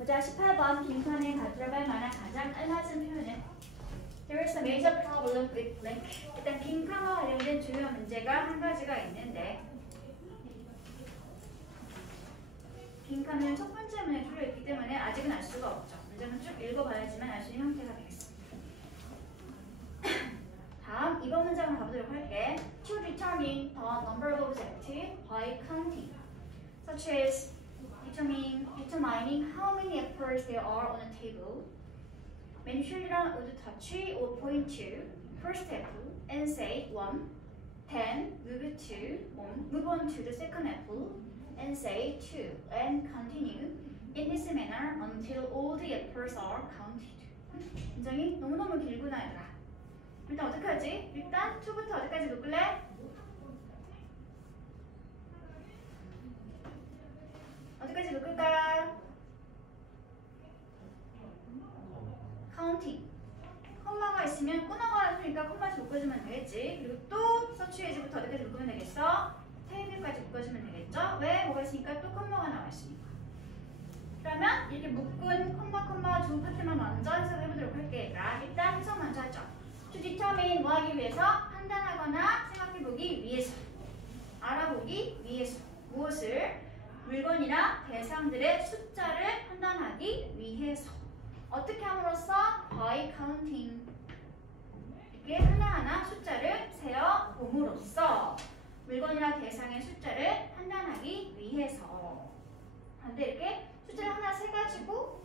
보자. 18번 빈칸에 들어갈 만한 가장 알맞은 표현은 There is a major problem with blank. 일단 빈칸과 관련된 주요 문제가 한 가지가 있는데 빈칸은 첫 번째 문에 줄여 있기 때문에 아직은 알 수가 없죠. 문제는 쭉 읽어봐야지만 알 수 있는 형태가 되겠습니다. 다음 2번 문장을 가보도록 할게. To determine the number of objects by counting, such as determining how many apples there are on a table. Many children would touch or point to first apple and say 1. Then move on to the second apple and say 2, and continue in this manner until all the apples are counted. 문장이 너무너무 길구나 얘들아. 일단 어떻게 하지? 일단 2부터 어디까지 묶을래? 어디까지 묶을까? 카운팅. 콤마가 있으면 끊어가 있으니까 콤마에서 묶어주면 되겠지. 그리고 또 서치에이지부터 어디까지 묶으면 되겠어? 테이블까지 묶어주면 되겠죠? 왜? 뭐가 있으니까 또 콤마가 나와 있으니까. 그러면 이렇게 묶은 콤마 두 파트만 먼저 해석해보도록 할게. 일단 해석 먼저 하죠. To determine 뭐 하기 위해서? 판단하거나 생각해보기 위해서. 알아보기 위해서. 무엇을? 물건이나 대상들의 숫자를 판단하기 위해서. 어떻게 함으로써? by counting. 이렇게 하나하나 숫자를 세어 봄으로써 물건이나 대상의 숫자를 판단하기 위해서. 그런데 이렇게 숫자를 하나 세가지고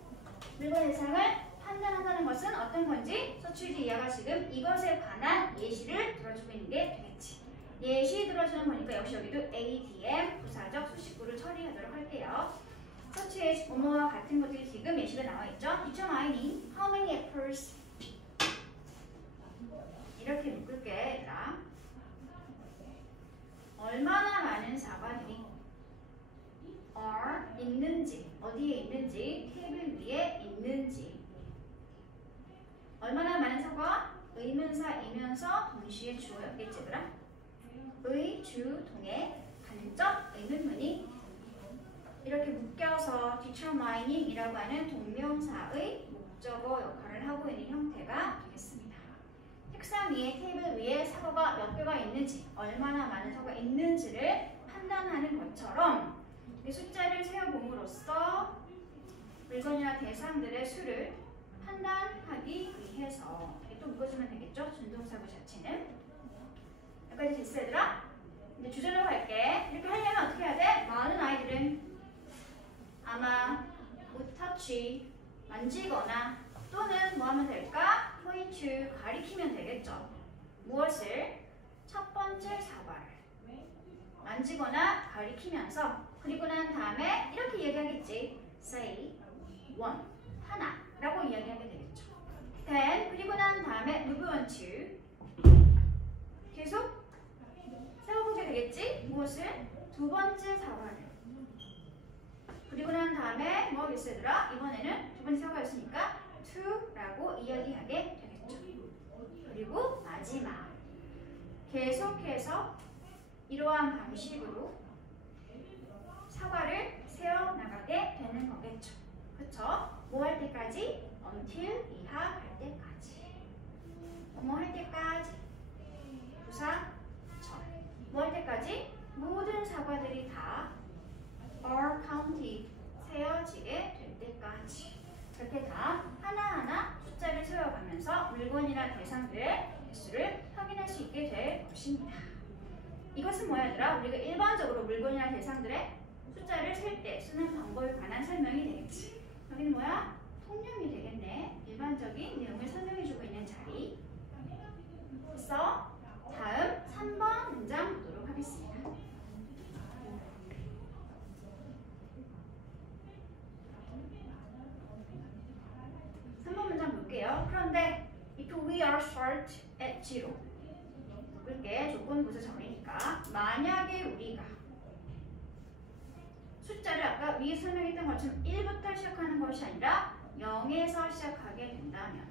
물건 대상을 판단한다는 것은 어떤 건지 서출지 이하가 지금 이것에 관한 예시를 들어주고 있는 게 되겠지. 예시 들어주는 거니까 역시 여기도 ADM 부사적 수식구를 처리하도록 할게요. 서치의 뭐뭐와 같은 것들이 지금 예시가 나와 있죠. determining how many apples 이렇게 묶을게 얘들아. 얼마나 많은 사과들이 are 있는지, 어디에 있는지, 테이블 위에 있는지. 얼마나 많은 사과? 의문사이면서 동시에 주어였겠지 얘들아. 의, 주, 동의, 간접, 의문문이 이렇게 묶여서 determining 이라고 하는 동명사의 목적어 역할을 하고 있는 형태가 되겠습니다. 책상 위에, 테이블 위에 사과가 몇 개가 있는지, 얼마나 많은 사과가 있는지를 판단하는 것처럼 이 숫자를 세어봄으로써 물건이나 대상들의 수를 판단하기 위해서 또 묶어주면 되겠죠? 준동사구 자체는. 여기까지 됐어 얘들아? 이제 주제로 갈게. 이렇게 하려면 어떻게 해야 돼? 많은 아이들은 아마 would touch, 만지거나 또는 뭐 하면 될까? point to, 가리키면 되겠죠. 무엇을? 첫 번째 사과를 만지거나 가리키면서 그리고 난 다음에 이렇게 이야기하겠지. say, one, 하나 라고 이야기하게 되겠죠. then, 그리고 난 다음에 move on to, 계속 세워보게 되겠지. 무엇을? 두 번째 사과를. 그리고 난 다음에 뭐 하겠어 얘들아? 이번에는 두 번째 사과였으니까 to라고 이야기하게 되겠죠. 그리고 마지막. 계속해서 이러한 방식으로 사과를 세어나가게 되는 거겠죠. 그쵸? 뭐 할 때까지? until 이하 할 때까지. 뭐 할 때까지? 부사, 절. 뭐 할 때까지? 모든 사과들이 다 are counted, 세어지게 될 때까지. 그렇게 다 하나하나 숫자를 세워가면서 물건이나 대상들의 개수를 확인할 수 있게 될 것입니다. 이것은 뭐야 얘들아? 우리가 일반적으로 물건이나 대상들의 숫자를 셀 때 쓰는 방법에 관한 설명이 되겠지. 여기는 뭐야? 통념이 되겠네. 일반적인 내용을 설명해주고 있는 자리. 그래서 다음 3번 문장 보도록 하겠습니다. 3번 문장 볼게요. 그런데 if we are start at 0, 그게 조건 부사 정의니까 만약에 우리가 숫자를 아까 위에 설명했던 것처럼 1부터 시작하는 것이 아니라 0에서 시작하게 된다면,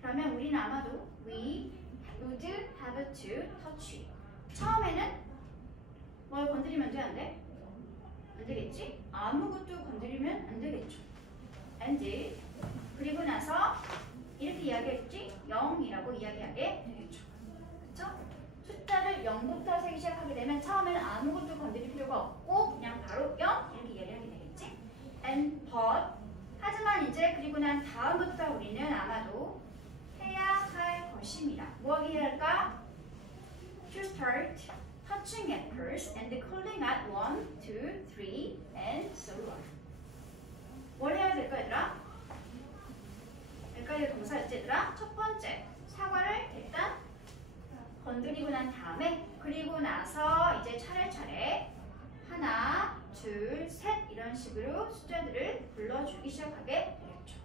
그러면 우리는 아마도 we would have to touch. 처음에는 뭘 건드리면 돼? 안 돼? 안 되겠지? 아무것도 건드리면 안 되겠죠. and 그리고 나서 이렇게 이야기했지? 0이라고 이야기하게 되겠죠. 그쵸? 숫자를 0부터 세기 시작하게 되면 처음에는 아무것도 건드릴 필요가 없고 그냥 바로 0 이렇게 이야기하게 되겠지? and but 하지만 이제 그리고 난 다음부터 우리는 아마도 해야 할 것입니다. 뭐 하게 해야 할까? To start touching at first and calling at 1, 2, 3 and so on. 뭘 해야 될까 얘들아? 여기까지 동사였지 얘들아? 첫 번째 사과를 일단 건드리고 난 다음에 그리고 나서 이제 차례차례 하나, 둘, 셋 이런 식으로 숫자들을 불러주기 시작하게 되겠죠.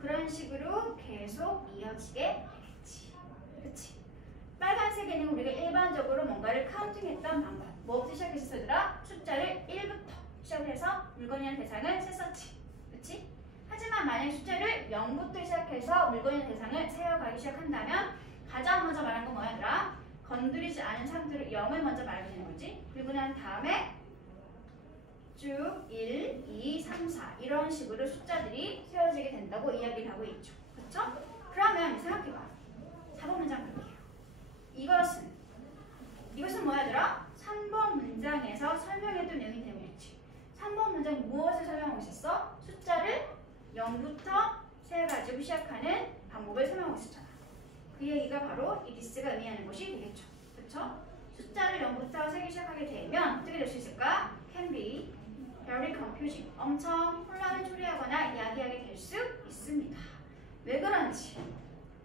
그런 식으로 계속 이어지게 되겠지. 그치? 빨간색에는 우리가 일반적으로 뭔가를 카운팅했던 방법. 뭐부터 시작했어 얘들아? 숫자를 1부터 시작해서 물건이라는 대상을 셌었지. 그치? 하지만 만약 숫자를 0부터 시작해서 물건이라는 대상을 세어가기 시작한다면 가장 먼저 말한 건 뭐야 얘들아? 건드리지 않은 상태로 0을 먼저 말하게 되는 거지. 그리고 난 다음에 쭉 1, 2, 3, 4 이런 식으로 숫자들이 세워지게 된다고 이야기를 하고 있죠. 그렇죠? 그러면 생각해봐. 4번 문장 볼게요. 이것은 뭐야 얘들아? 3번 문장에서 설명했던 내용이 되고 있지. 3번 문장 무엇을 설명하고 있었어? 숫자를 0부터 세가지고 시작하는 방법을 설명하고 있었잖아. 그 얘기가 바로 이 this가 의미하는 것이 되겠죠. 그렇죠? 숫자를 0부터 세기 시작하게 되면 어떻게 될 수 있을까? Can be very confusing. 엄청 혼란을 초래하거나 이야기하게 될 수 있습니다. 왜 그런지,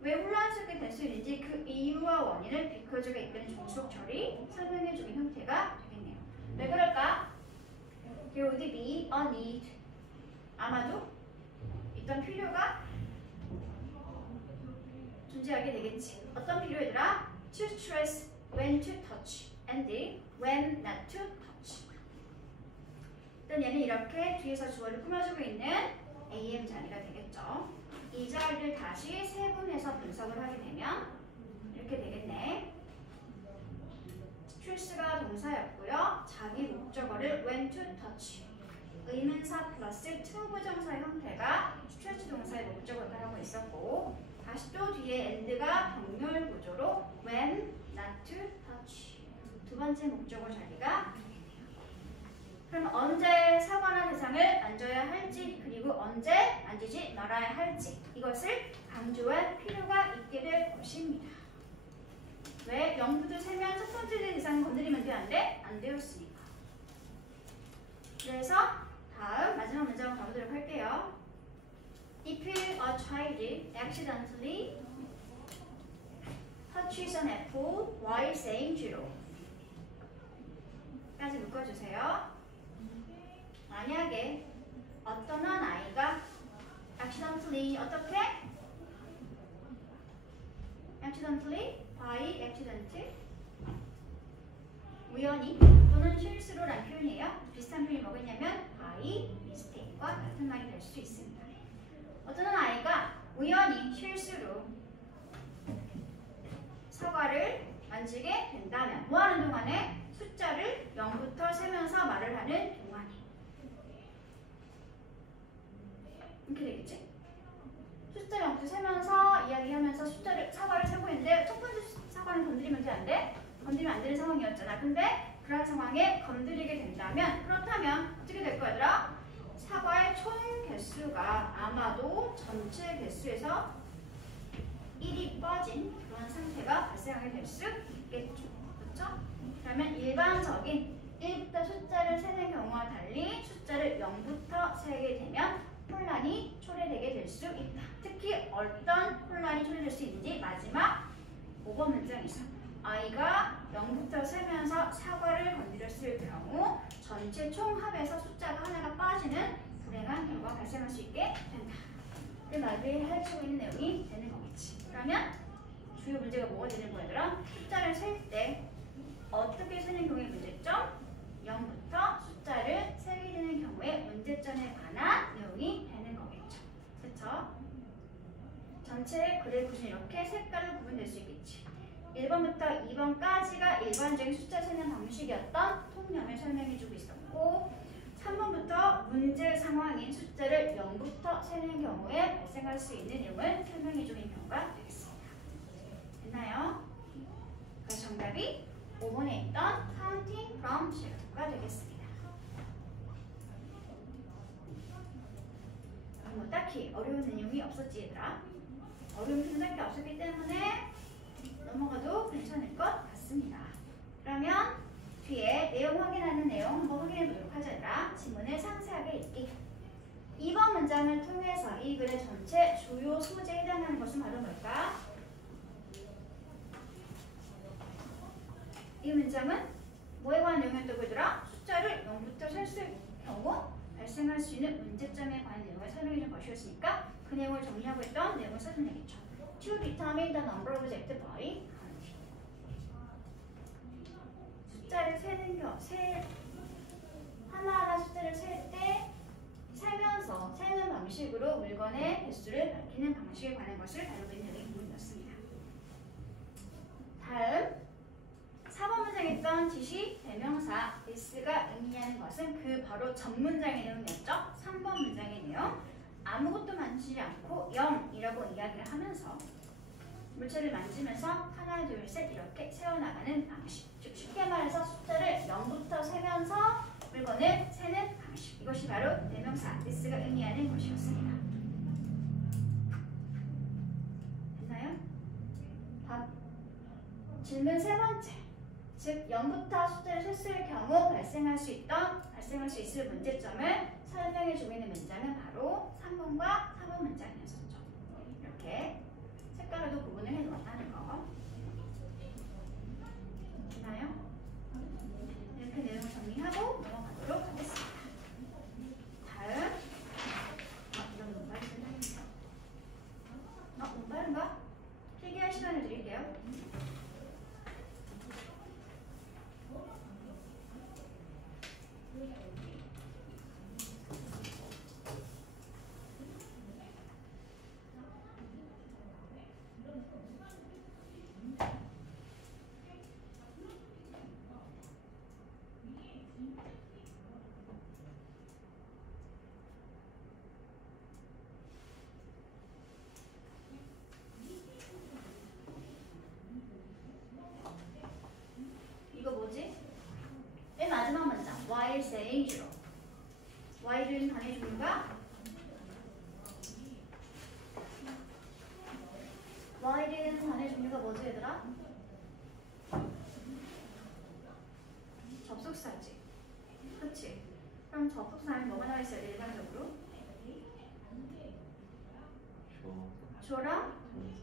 왜 혼란스럽게 될 수 있는지 그 이유와 원인을 because가 이끄는 종속 처리 설명해주는 형태가 되겠네요. 왜 그럴까? There would be a need. 아마도 있던 필요가 존재하게 되겠지. 어떤 필요들아? To stress when to touch and when not to touch. 일단 얘는 이렇게 뒤에서 주어를 꾸며주고 있는 AM 자리가 되겠죠. 이 자리를 다시 세분해서 분석을 하게 되면 이렇게 되겠네. stress가 동사였고요. 자기 목적어를 when to touch 의문사 플러스 to 부정사 형태가 stress 동사의 목적어를 하고 있었고 다시 또 뒤에 and가 병렬 구조로 when not to touch 두 번째 목적어 자리가 되겠네요. 그럼 언제 사과나 대상을 만져야 할지 그리고 언제 만지지 말아야 할지 이것을 강조할 필요가 있게 될 것입니다. 왜? 0부터 세면 첫 번째 대상 건드리면 돼? 안 돼? 안 되었으니까. 그래서 다음 마지막 문장을 가보도록 할게요. If a child accidentally touches an apple while saying zero 까지 묶어주세요. 만약에 어떤 한 아이가 accidentally 어떻게? accidentally, by accident 우연히 또는 실수로라는 표현이에요. 비슷한 표현이 뭐겠냐면 by mistake과 같은 말이 될 수 있습니다. 어떤 아이가 우연히 실수로 사과를 만지게 된다면 뭐 하는 동안에? 숫자를 0부터 세면서 말을 하는 동안에 이렇게 되겠지? 숫자 0부터 세면서 이야기하면서 사과를 세고 있는데 첫 번째 사과는 건드리면 돼? 안 돼? 건드리면 안 되는 상황이었잖아. 근데 그런 상황에 건드리게 된다면 그렇다면 어떻게 될 거야 얘들아? 사과의 총 개수가 아마도 전체 개수에서 1이 빠진 그런 상태가 발생하게 될 수 있겠죠. 그렇죠? 그러면 일반적인 1부터 숫자를 세는 경우와 달리 숫자를 0부터 세게 되면 혼란이 초래되게 될 수 있다. 특히 어떤 혼란이 초래될 수 있는지 마지막 5번 문장에서 아이가 0부터 세면서 사과를 건드렸을 경우 전체 총합에서 숫자가 하나가 빠지는 불행한 결과가 발생할 수 있게 된다. 그 말을 해주고 있는 내용이 되는 거겠지. 그러면 주요 문제가 뭐가 되는 거야 얘들아? 숫자를 셀 때 어떻게 세는 경우의 문제점? 0부터 숫자를 세게 되는 경우의 문제점에 관한 내용이 되는 거겠죠. 그쵸? 전체 글의 구조는 이렇게 색깔로 구분될 수 있겠지. 1번부터 2번까지가 일반적인 숫자 세는 방식이었던 통념을 설명해주고 있었고 3번부터 문제 상황인 숫자를 0부터 세는 경우에 발생할 수 있는 내용을 설명해주는 경우가 되겠습니다. 됐나요? 그래서 정답이 5번에 있던 counting from zero가 되겠습니다. 뭐 딱히 어려운 내용이 없었지 얘들아. 어려운 문제밖에 없었기 때문에 넘어가도 괜찮을 것 같습니다. 그러면 뒤에 내용 확인하는 내용 한번 확인해 보도록 하자 얘들아. 지문을 상세하게 읽기. 2번 문장을 통해서 이 글의 전체 주요 소재에 해당하는 것은 바로 뭘까? 이 문장은 뭐에 관한 내용이었다고 얘들아? 숫자를 0부터 셀 경우 발생할 수 있는 문제점에 관한 내용을 설명해 준 것이었으니까 그 내용을 정리하고 있던 내용을 찾아내겠죠. To determine the number of objects by counting. 숫자를 세는 경우, 하나하나 숫자를 셀 때 세면서 세는 방식으로 물건의 개수를 밝히는 방식에 관한 것을 다루고 있는 내용이었습니다. 다음 4번 문장에 있던 지시, 대명사, is가 의미하는 것은 그 바로 전 문장의 내용이었죠. 3번 문장의 내용. 아무것도 만지지 않고 0이라고 이야기를 하면서 물체를 만지면서 하나, 둘, 셋 이렇게 세워나가는 방식. 즉 쉽게 말해서 숫자를 0부터 세면서 물건을 세는 방식. 이것이 바로 대명사, is가 의미하는 것이었습니다. 됐나요? 질문 세 번째. 즉 0부터 숫자를 셌을 경우 발생할 수 있을 문제점을 설명해주고 있는 문장은 바로 3번과 4번 문장이었었죠. 이렇게 색깔로도 구분을 해놓았다는 거. 됐나요? 이렇게 내용을 정리하고 넘어가도록 하겠습니다. 다음 이건 너무 빨리 끝나겠네요. 너무 빠른가? 필기할 시간을 드릴게요. while saying zero. while은 단의 종류가 뭐지 얘들아? 접속사지. 그치? 그럼 접속사는 뭐가 나와 있어야 돼 일반적으로? 주어랑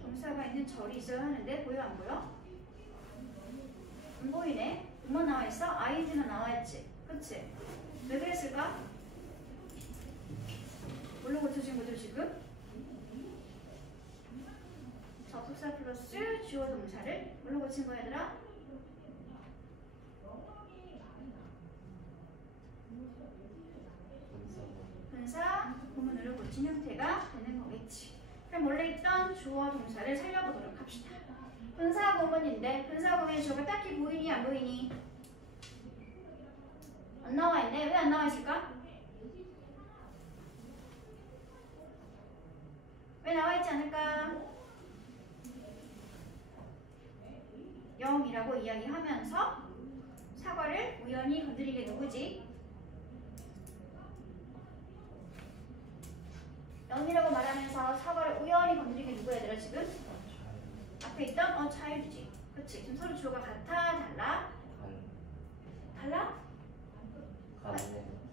동사가 있는 절이 있어야 하는데 보여 안 보여? 안 보이네. 뭐만 나와 있어? ing만 나와 있지. 그치? 왜 그랬을까? 뭘로 고쳐진 거죠 지금? 접속사 플러스 주어 동사를 뭘로 고친 거야 얘들아? 분사 구문으로 고친 형태가 되는 거겠지. 그럼 원래 있던 주어 동사를 살려보도록 합시다. 분사 구문인데 분사 구문의 주어가 딱히 보이니 안 보이니? 안 나와 있네. 왜 안 나와 있을까? 왜 나와 있지 않을까? 0이라고 이야기하면서 사과를 우연히 건드린 게 누구지? 0이라고 말하면서 사과를 우연히 건드린 게 누구야 얘들아 지금? 앞에 있던 child지. 그치? 지금 서로 주어가 같아? 달라? 달라?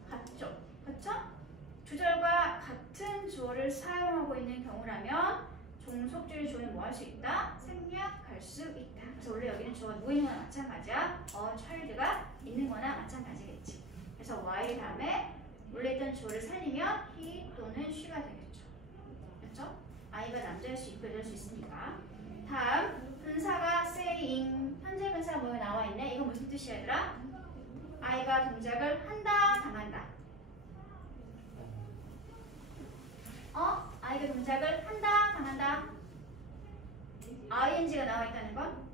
같죠? 그쵸? 주절과 같은 주어를 사용하고 있는 경우라면 종속주의 주어는 뭐 할 수 있다? 생략할 수 있다. 그래서 원래 여기는 주어가 누워있는 거나 마찬가지야. child가 있는 거나 마찬가지겠지. 그래서 while 다음에 원래 있던 주어를 살리면 he 또는 she가 되겠죠. 그렇죠? 아이가 남자일 수 있고 여자일 수 있으니까. 다음 분사가 saying. 현재 분사가 뭐에 나와 있네? 이거 무슨 뜻이야 얘들아? 아이가 동작을 한다, 당한다. 아이가 동작을 한다, 당한다. ing가 나와 있다는 건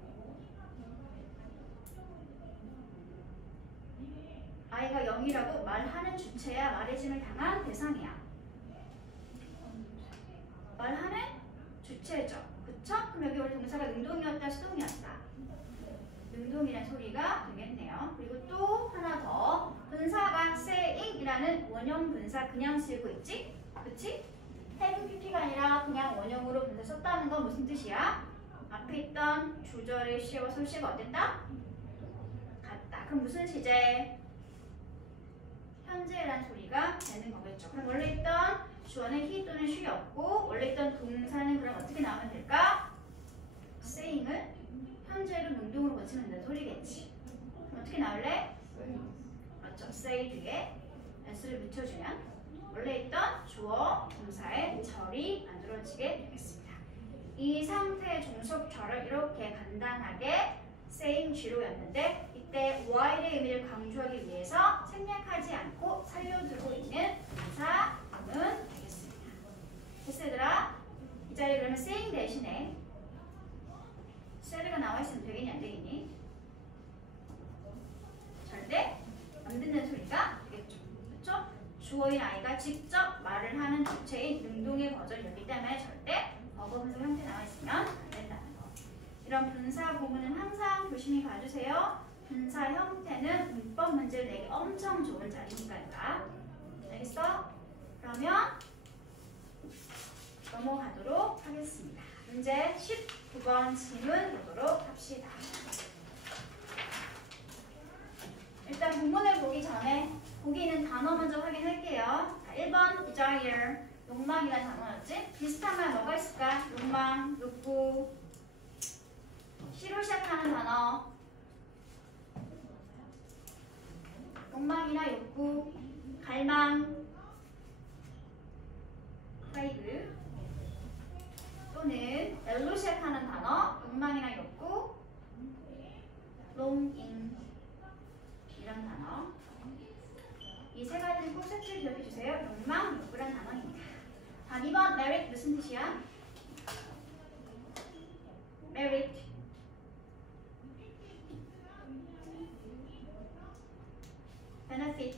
아이가 0이라고 말하는 주체 주체야, 말해짐을 당한 대상이야. 말하는 주체죠. 그쵸? 그럼 여기 우리 동사가 능동이었다, 수동이었다? 능동이라는 소리가 되겠네요. 그리고 또 하나 더. 분사가 saying이라는 원형 분사 그냥 쓰고 있지? 그치? having pp가 아니라 그냥 원형으로 분사 썼다는 건 무슨 뜻이야? 앞에 있던 주절의 시와 손씨가 어땠다? 같다. 그럼 무슨 시제? 현재라는 소리가 되는 거겠죠. 그럼 원래 있던 주어는 he 또는 she였고 원래 있던 동사는 그럼 어떻게 나오면 될까? saying을 현재로 능동으로 고치면 된다는 소리겠지. 그럼 어떻게 나올래? 맞죠? say 뒤에 s를 붙여주면 원래 있던 주어, 동사의 절이 만들어지게 되겠습니다. 이 상태의 종속절을 이렇게 간단하게 saying G로였는데 이때 while의 의미를 강조하기 위해서 생략하지 않고 살려두고 있는 동사는 되겠습니다. 됐어 얘들아? 이 자리에 그러면 saying 대신에 셀가 나와 있으면 되겠니 안 되겠니? 절대 안 듣는 소리가 되겠죠. 그렇죠? 주어인 아이가 직접 말을 하는 주체인 능동의 버전이기 때문에 절대 어법분사 형태 나와 있으면 안 된다는 거. 이런 분사 구문은 항상 조심히 봐주세요. 분사 형태는 문법 문제를 내기 엄청 좋은 자리니까요. 알겠어? 그러면 넘어가도록 하겠습니다. 문제 19번 질문 보도록 합시다. 일단 본문을 보기 전에 거기 있는 단어 먼저 확인할게요. 자, 1번 desire, 욕망이라는 단어였지? 비슷한 말 뭐가 있을까? 욕망, 욕구. C로 시작하는 단어. 욕망이나 욕구, 갈망, 크레이브. 또는 L로 시작하는 단어, 욕망이나 욕구, longing 이런 단어. 이 세 가지는 꼭 세트를 기억해 주세요. 욕망, 욕구란 단어입니다. 자, 2번 merit 무슨 뜻이야? merit benefit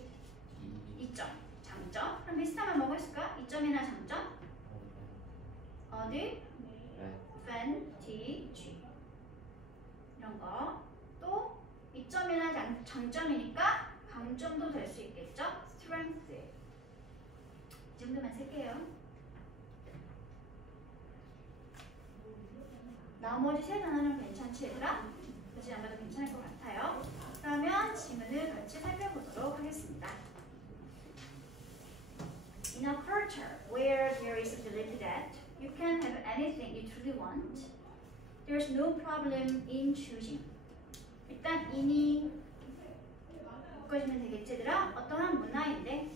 이점, 장점. 그럼 비슷하면 뭐가 있을까? 이점이나 장점? advantage 이런 거. 또 이점이나 장점이니까 강점도 될 수 있겠죠? strength 이 정도만 쓸게요. 나머지 세 단어는 괜찮지 얘들아? 그지 않아도 괜찮을 것 같아요. 그러면 지문을 같이 살펴보도록 하겠습니다. In a culture where there is a belief that you can have anything you truly want, there's no problem in choosing. 일단 in이 묶어주면 되겠지 얘들아? 어떠한 문화인데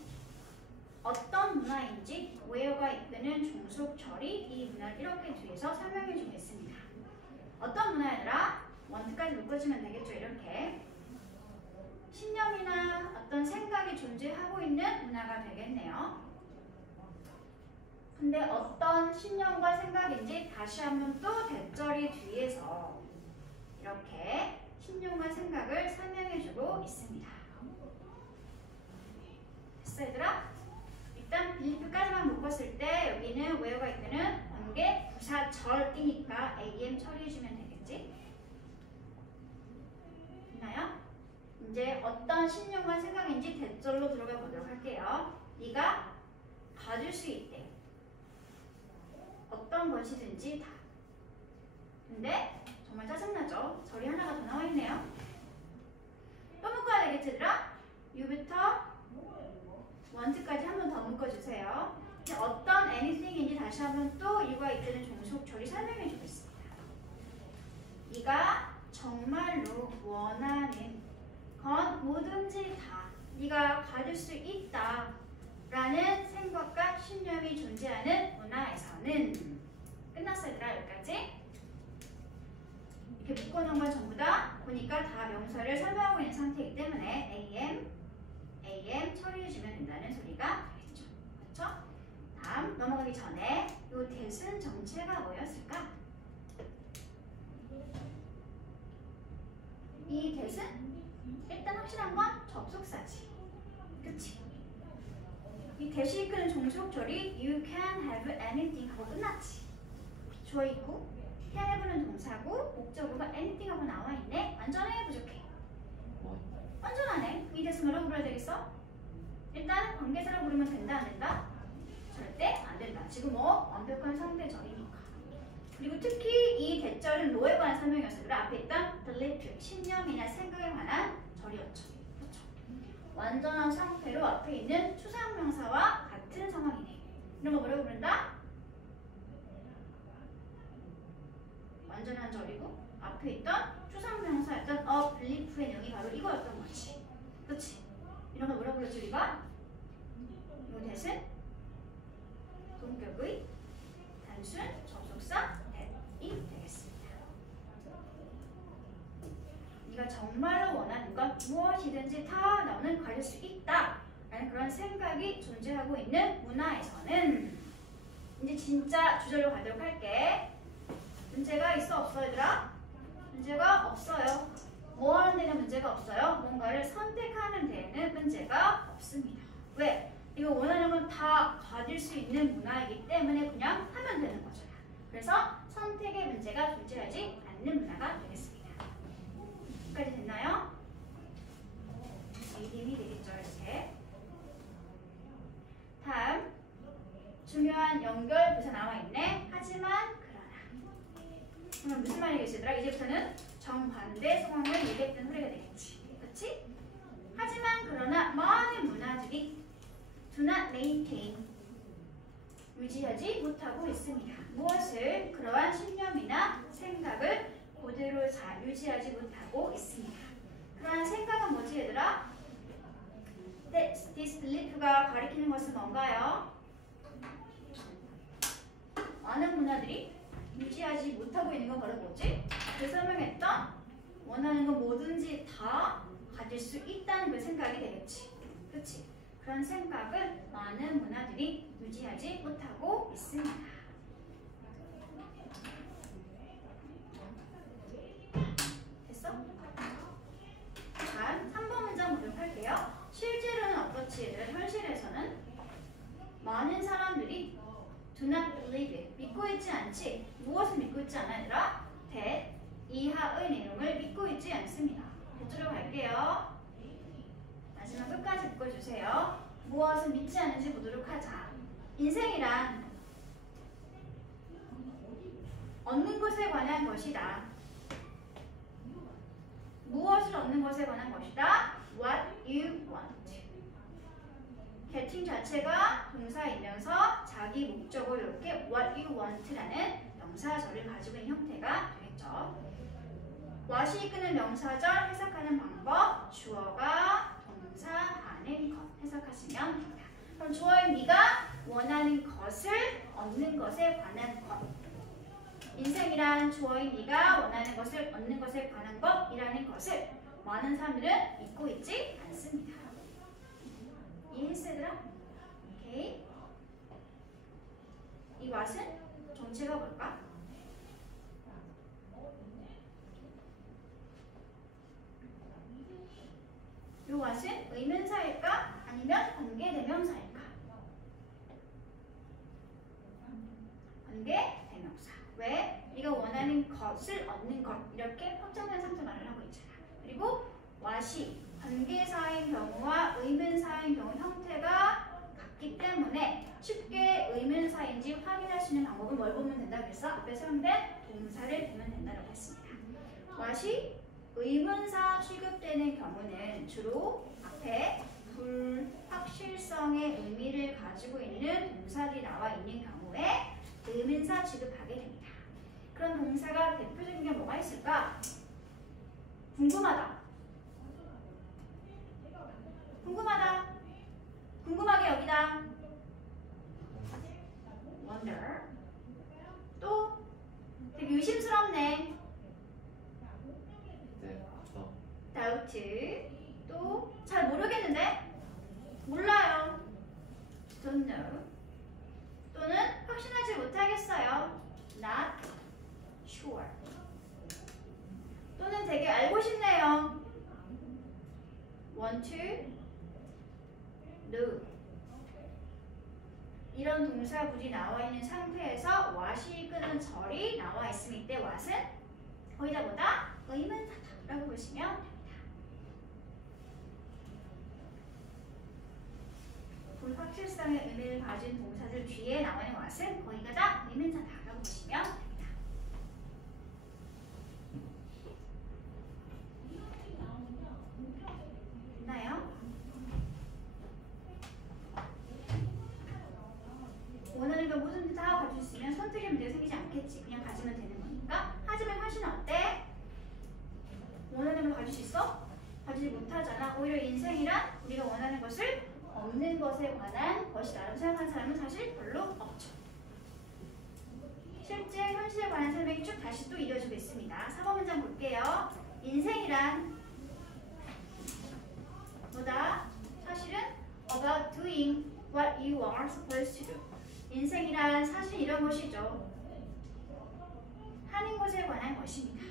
어떤 문화인지 where가 이끄는 종속절이 이 문화를 이렇게 뒤에서 설명해 주겠습니다. 어떤 문화얘들아? want까지 묶어주면 되겠죠 이렇게. 신념이나 어떤 생각이 존재하고 있는 문화가 되겠네요. 근데 어떤 신념과 생각인지 다시 한번 또 대절이 뒤에서 이렇게 신념과 생각을 설명해주고 있습니다. 됐어 얘들아? 일단 belief까지만 묶었을 때 여기는 where가 이끄는 관계 부사절이니까 am 처리해주면 되겠지? 됐나요? 이제 어떤 신념과 생각인지 대절로 들어가 보도록 할게요. 네가 가질 수 있대. 어떤 것이든지 다. 근데 정말 짜증나죠? 절이 하나가 더 나와 있네요. 또 묶어야 되겠지 얘들아? you부터 want까지 한 번 더 묶어주세요. 어떤 anything인지 다시 한번 또 이유가 이끄는 종속절이 설명해 주겠습니다. 네가 정말로 원하는 건 뭐든지 다 네가 가질 수 있다 라는 생각과 신념이 존재하는 문화에서는 끝났어 얘들아 여기까지? 이렇게 묶어놓은 건 전부 다 보니까 다 명사를 설명하고 있는 상태이기 때문에 am 처리해주면 된다는 소리가 되겠죠. 그렇죠? 다음 넘어가기 전에 이 대순 정체가 뭐였을까? 이 대순 일단 확실한 건 접속사지. 그치? 대시 이끄는 종속절이 you can have anything 하고 끝났지. 주어 있고 can have는 동사고 목적어가 anything 하고 나와 있네. 완전해 부족해? 완전하네. 이 대신 뭐라고 불러야 되겠어? 일단 관계사라고 부르면 된다 안 된다? 절대 안 된다. 지금 뭐 완벽한 상대절이니까. 그리고 특히 이 대절은 뭐에 관한 설명이었어요. 그래 앞에 있던 belief, 신념이나 생각에 관한 절이었죠. 그렇죠? 완전한 상태로 앞에 있는 추상명사와 같은 상황이네. 이런 거 뭐라고 부른다? 완전한 절이고 앞에 있던 추상명사였던 a belief의 내용이 바로 이거였던 거지. 그렇지? 이런 거 뭐라고 부르지 우리가? 요 대신 동격의 단순 접속사 that이 되겠습니다. 네가 정말로 원하는 건 무엇이든지 다 너는 가질 수 있다 라는 그런 생각이 존재하고 있는 문화에서는 이제 진짜 주절로 가도록 할게. 문제가 있어 없어 얘들아? 문제가 없어요. 뭐 하는 데는 문제가 없어요. 뭔가를 선택하는 데에는 문제가 없습니다. 왜? 이거 원하는 건 다 가질 수 있는 문화이기 때문에 그냥 하면 되는 거죠. 그래서 선택의 문제가 존재하지 않는 문화가 되겠습니다. 여기까지 됐나요? 리듬이 되겠죠, 이렇게. 다음 중요한 연결 부사 나와 있네. 하지만 그러나. 무슨 말이겠어요? 이제부터는 정반대 상황을 얘기했던 소리가 되겠지. 그렇지? 하지만 그러나 많은 문화들이 do not maintain 유지하지 못하고 있습니다. 무엇을? 그러한 신념이나 생각을 그대로 잘 유지하지 못하고 있습니다. 그러한 생각은 뭐지 얘들아? This belief가 가리키는 것은 뭔가요? 많은 문화들이 유지하지 못하고 있는 건 바로 뭐지? 그 설명했던 원하는 건 뭐든지 다 가질 수 있다는 그 생각이 되겠지. 그치? 그런 생각을 많은 문화들이 유지하지 못하고 있습니다. 됐어? 다음 3번 문장 보도록 할게요. 실제로는 어떻지? 얘들아, 현실에서는 많은 사람들이 do not believe, 믿고 있지 않지. 무엇을 믿고 있지 않아 얘들아? that 이하의 내용을 믿고 있지 않습니다. 대조로 갈게요. 마지막 끝까지 묶어주세요. 무엇을 믿지 않는지 보도록 하자. 인생이란 얻는 것에 관한 것이다. 무엇을 얻는 것에 관한 것이다? What you want. getting 자체가 동사이면서 자기 목적어로 이렇게 what you want라는 명사절을 가지고 있는 형태가 되겠죠. what이 이끄는 명사절 해석하는 방법, 주어가 동사하는 것 해석하시면 됩니다. 그럼 주어인 네가 원하는 것을 얻는 것에 관한 것. 인생이란 주어인 네가 원하는 것을 얻는 것에 관한 것이라는 것을 많은 사람들은 믿고 있지 않습니다. 이해했어 얘들아? 오케이. 이 what은 정체가 뭘까? 이 what은 의문사일까? 아니면 관계대명사일까? 관계대명사. 왜? 네가 원하는 것을 얻는 것 이렇게 확정된 상태 말을 하고 있잖아. 그리고 what이 관계사인 경우와 의문사인 경우 형태가 같기 때문에 쉽게 의문사인지 확인할 수 있는 방법은 뭘 보면 된다 그래서 앞에 사용된 동사를 보면 된다고 했습니다. what이 의문사 취급되는 경우는 주로 앞에 불확실성의 의미를 가지고 있는 동사들이 나와 있는 경우에 의문사 취급하게 됩니다. 그런 동사가 대표적인 게 뭐가 있을까? 궁금하다. 궁금하다. 궁금하게 여기다. wonder. 또 되게 의심스럽네. doubt. 또 잘 모르겠는데? 몰라요. don't know. 또는 확신하지 못하겠어요. not sure. 또는 되게 알고 싶네요. want to know. 이런 동사구리 나와 있는 상태에서 what이 이끄는 절이 나와 있으면 이때 what은 거의 다보다 의문사다라고 보시면 됩니다. 불확실성의 의미를 가진 동사들 뒤에 나와 있는 what은 거의가 다 의문사다라고 보시면 됩니다. 됐나요? 원하는 걸 뭐든지 다 가질 수 있으면 선택의 문제가 생기지 않겠지. 그냥 가지면 되는 거니까. 하지만 현실은 어때? 원하는 걸 가질 수 있어? 가지지 못하잖아. 오히려 인생이란 우리가 원하는 것을 없는 것에 관한 것이라고 생각하는 사람은 사실 별로 없죠. 실제 현실에 관한 설명이 쭉 다시 또 이어지고 있습니다. 4번 문장 볼게요. 인생이란 뭐다? 사실은 about doing what you are supposed to do. 인생이란 사실 이런 것이죠. 하는 것에 관한 것입니다.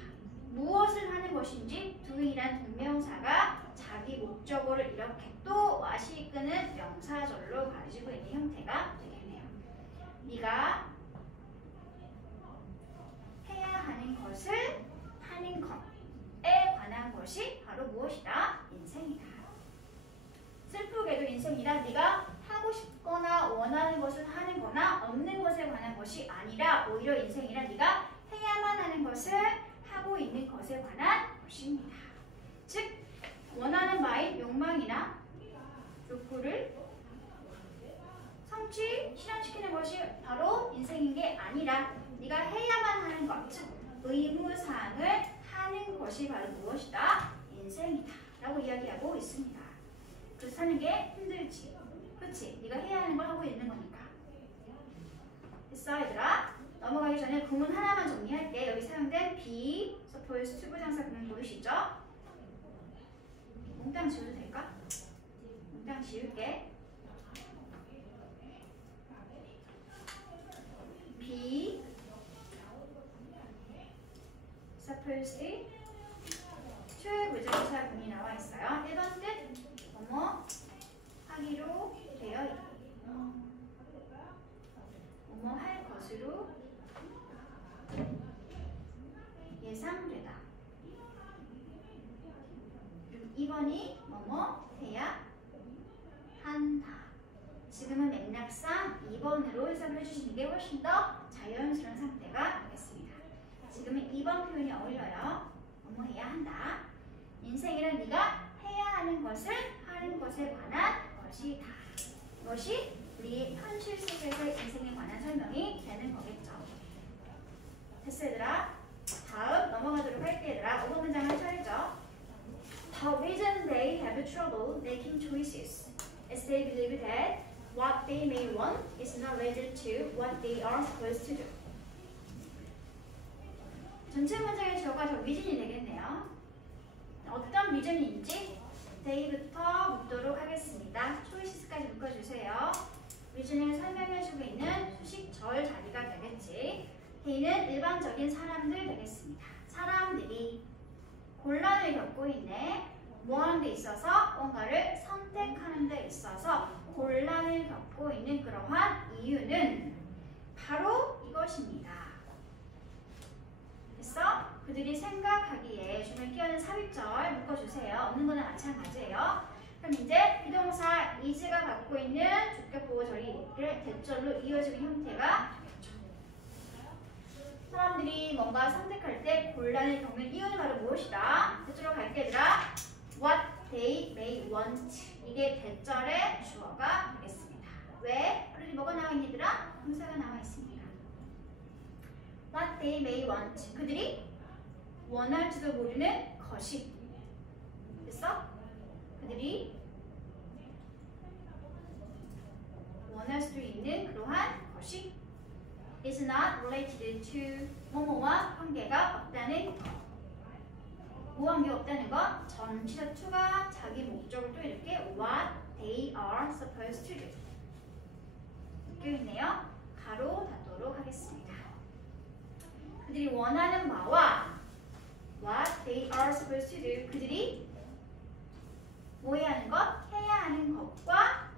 무엇을 하는 것인지 doing이란 동명사가 자기 목적어를 이렇게 또 what이 이끄는 명사절로 가지고 있는 형태가 되겠네요. 네가 해야 하는 것을 하는 것에 관한 것이 바로 무엇이다? 인생이다. 슬프게도 인생이란 네가 하고 싶거나 원하는 것을 하는 거나 없는 것에 관한 것이 아니라 오히려 인생이란 네가 해야만 하는 것을 하고 있는 것에 관한 것입니다. 즉 원하는 바인 욕망이나 욕구를 성취, 실현시키는 것이 바로 인생인 게 아니라 네가 해야만 하는 것, 즉 의무사항을 하는 것이 바로 무엇이다? 인생이다 라고 이야기하고 있습니다. 그래서 사는 게 힘들지. 그치? 네가 해야 하는 걸 하고 있는 거니까. 됐어 얘들아? 넘어가기 전에 구문 하나만 정리할게. 여기 사용된 be, supposed to 부정사 구문 모르시죠? 몽땅 지워도 될까? 몽땅 지울게. be, supposed to 부정사 구문이 나와 있어요. 1번 뜻 뭐뭐 하기로 되어 있고 뭐뭐 할 것으로 예상되다. 그리고 2번이 뭐뭐 해야 한다. 지금은 맥락상 2번으로 해석을 해주시는 게 훨씬 더 자연스러운 상태가 되겠습니다. 지금은 2번 표현이 어울려요. 뭐뭐 해야 한다. 인생이란 네가 해야 하는 것을 하는 것에 관한 것이다. 이것이 우리 현실 속에서 인생에 관한 설명이 되는 거겠죠. 됐어 얘들아? 다음 넘어가도록 할게 얘들아. 5번 문장을 차리죠. The reason they have trouble making choices is they believe that what they may want is not related to what they are supposed to do. 전체 문장의 주어가 저 reason이 되겠네요. 어떤 reason인지 they부터 묻도록 하겠습니다. choices까지 묶어주세요. reason을 설명해주고 있는 수식절 자리가 되겠지. they는 일반적인 사람들 되겠습니다. 사람들이 곤란을 겪고 있네. 뭐 하는 데 있어서 뭔가를 선택하는 데 있어서 곤란을 겪고 있는 그러한 이유는 바로 이것입니다. 됐어? 그들이 생각하기에 중을 끼얹는 삽입절 묶어주세요. 없는 거는 마찬가지예요. 그럼 이제 비동사 is가 갖고 있는 주격 보호절이 대절로 이어지는 형태가 되겠죠. 사람들이 뭔가 선택할 때 곤란을 겪는 이유는 바로 무엇이다? 대절로 갈게 얘들아. What they may want. 이게 대절의 주어가 되겠습니다. 왜? 그들이 뭐가 나와 있니 얘들아? 동사가 나와 있습니다. What they may want. 그들이 원할지도 모르는 것이. 됐어? 그들이 원할 수도 있는 그러한 것이 is not related to 뭐뭐와 관계가 없다는 것. 뭐와 관계가 없다는 것. 전치사 to가 자기 목적을 또 이렇게 what they are supposed to do. 묶여있네요. 가로 닫도록 하겠습니다. 그들이 원하는 바와 what they are supposed to do. 그들이 뭐 해야 하는 것? 해야 하는 것과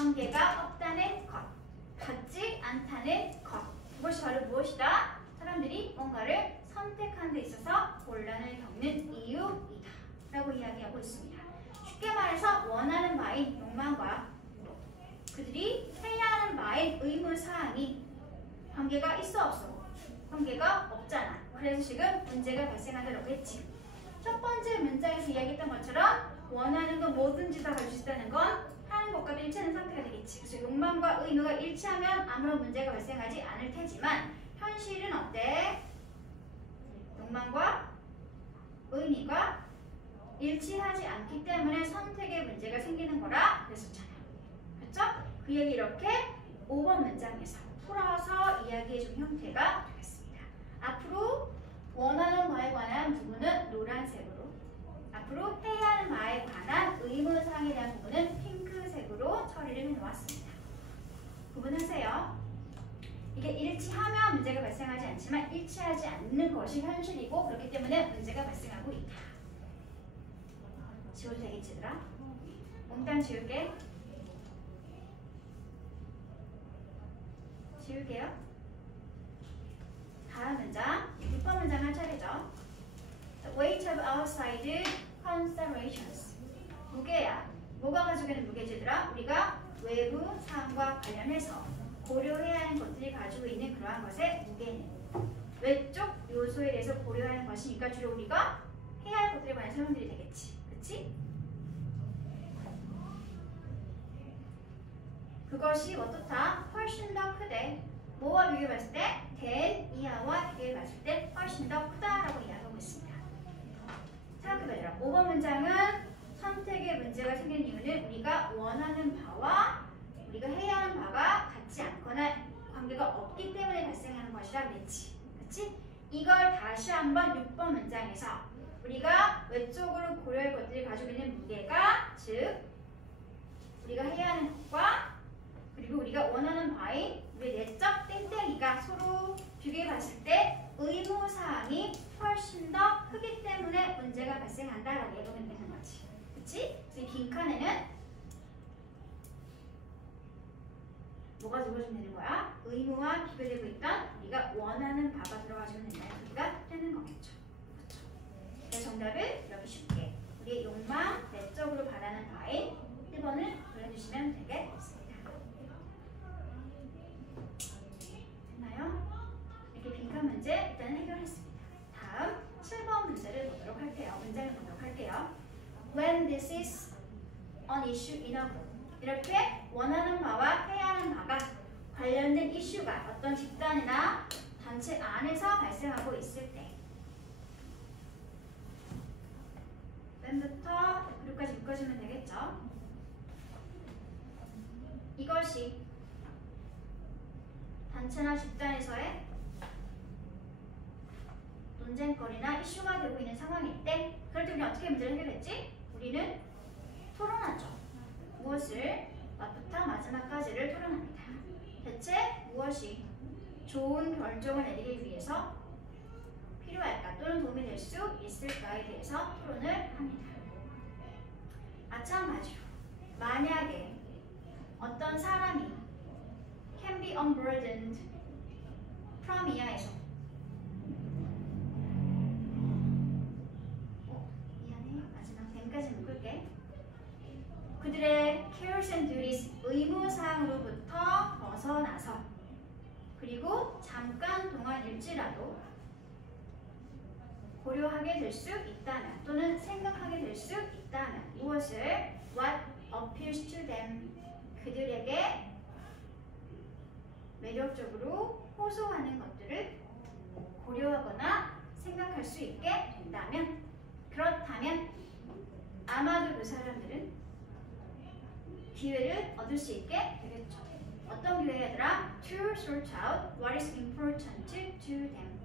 관계가 없다는 것, 같지 않다는 것. 그것이 바로 무엇이다? 사람들이 뭔가를 선택하는 데 있어서 곤란을 겪는 이유이다 라고 이야기하고 있습니다. 쉽게 말해서 원하는 바인 욕망과 그들이 해야 하는 바인 의무사항이 관계가 있어 없어? 관계가 없잖아. 그래서 지금 문제가 발생한다고 했지. 첫 번째 문장에서 이야기했던 것처럼 원하는 건 뭐든지 다 가질 수 있다는 건 하는 것과 일치하는 상태가 되겠지. 그래서 욕망과 의무가 일치하면 아무런 문제가 발생하지 않을 테지만 현실은 어때? 욕망과 의미가 일치하지 않기 때문에 선택에 문제가 생기는 거라 그랬었잖아. 그렇죠? 그 얘기 이렇게 5번 문장에서 풀어서 이야기해준 형태가 되겠습니다. 앞으로 원하는 바에 관한 부분은 노란색으로, 앞으로 해야 하는 바에 관한 의무사항에 대한 부분은 핑크색으로 처리를 해놓았습니다. 구분하세요. 이게 일치하면 문제가 발생하지 않지만 일치하지 않는 것이 현실이고 그렇기 때문에 문제가 발생하고 있다. 지워도 되겠지 얘들아? 몽땅 지울게. 지울게요. 다음 문장, 6번 문장 할 차례죠. The weight of outside considerations. 무게야. 뭐가 가지고 있는 무게지더라? 우리가 외부 사항과 관련해서 고려해야 하는 것들이 가지고 있는 그러한 것의 무게는 외적 요소에 대해서 고려하는 것이니까 주로 우리가 해야 할 것들에 관한 설명들이 되겠지. 그치? 그것이 어떻다? 훨씬 더 크대. 뭐와 비교해 봤을 때? than 이하와 비교해 봤을 때 훨씬 더 크다라고 이야기하고 있습니다. 생각해봐라. 5번 문장은 선택에 문제가 생기는 이유는 우리가 원하는 바와 우리가 해야 하는 바가 같지 않거나 관계가 없기 때문에 발생하는 것이라 그랬지. 그치? 이걸 다시 한번 6번 문장에서 우리가 외적으로 고려할 것들이 가지고 있는 무게가 즉 우리가 해야 하는 것과 그리고 우리가 원하는 바인 우리 내적 땡땡이가 서로 비교해 봤을 때 의무사항이 훨씬 더 크기 때문에 문제가 발생한다라고 얘기하면 되는 거지. 그치? 그래서 이 빈칸에는 뭐가 적어주면 되는 거야? 의무와 비교되고 있던 우리가 원하는 바가 들어가주면 된다는 소리가 되는 거겠죠. 그렇죠? 그래서 정답을 이렇게 쉽게 우리의 욕망, 내적으로 바라는 바인 1번을 보여주시면 되겠습니다. 됐나요? 이렇게 빈칸 문제 일단 해결했습니다. 다음 7번 문제를 보도록 할게요. 문장을 보도록 할게요. When this is an issue in a group. 이렇게 원하는 바와 해야 하는 바가 관련된 이슈가 어떤 집단이나 단체 안에서 발생하고 있을 때 when부터 F까지 묶어주면 되겠죠. 이것이 단체나 집단에서의 논쟁거리나 이슈가 되고 있는 상황일 때 그럴 때 우리는 어떻게 문제를 해결했지? 우리는 토론하죠. 무엇을? 앞부터 마지막까지를 토론합니다. 대체 무엇이 좋은 결정을 내리기 위해서 필요할까 또는 도움이 될 수 있을까에 대해서 토론을 합니다. 마찬가지로 만약에 어떤 사람이 can be unburdened from 이하에서 미안해 마지막 댐까지 묶을게. 그들의 cares and duties 의무사항으로부터 벗어나서 그리고 잠깐 동안일지라도 고려하게 될 수 있다면 또는 생각하게 될 수 있다면 무엇을 what appeals to them 그들에게 매력적으로 호소하는 것들을 고려하거나 생각할 수 있게 된다면 그렇다면 아마도 그 사람들은 기회를 얻을 수 있게 되겠죠. 어떤 기회들아? To sort out what is important to them.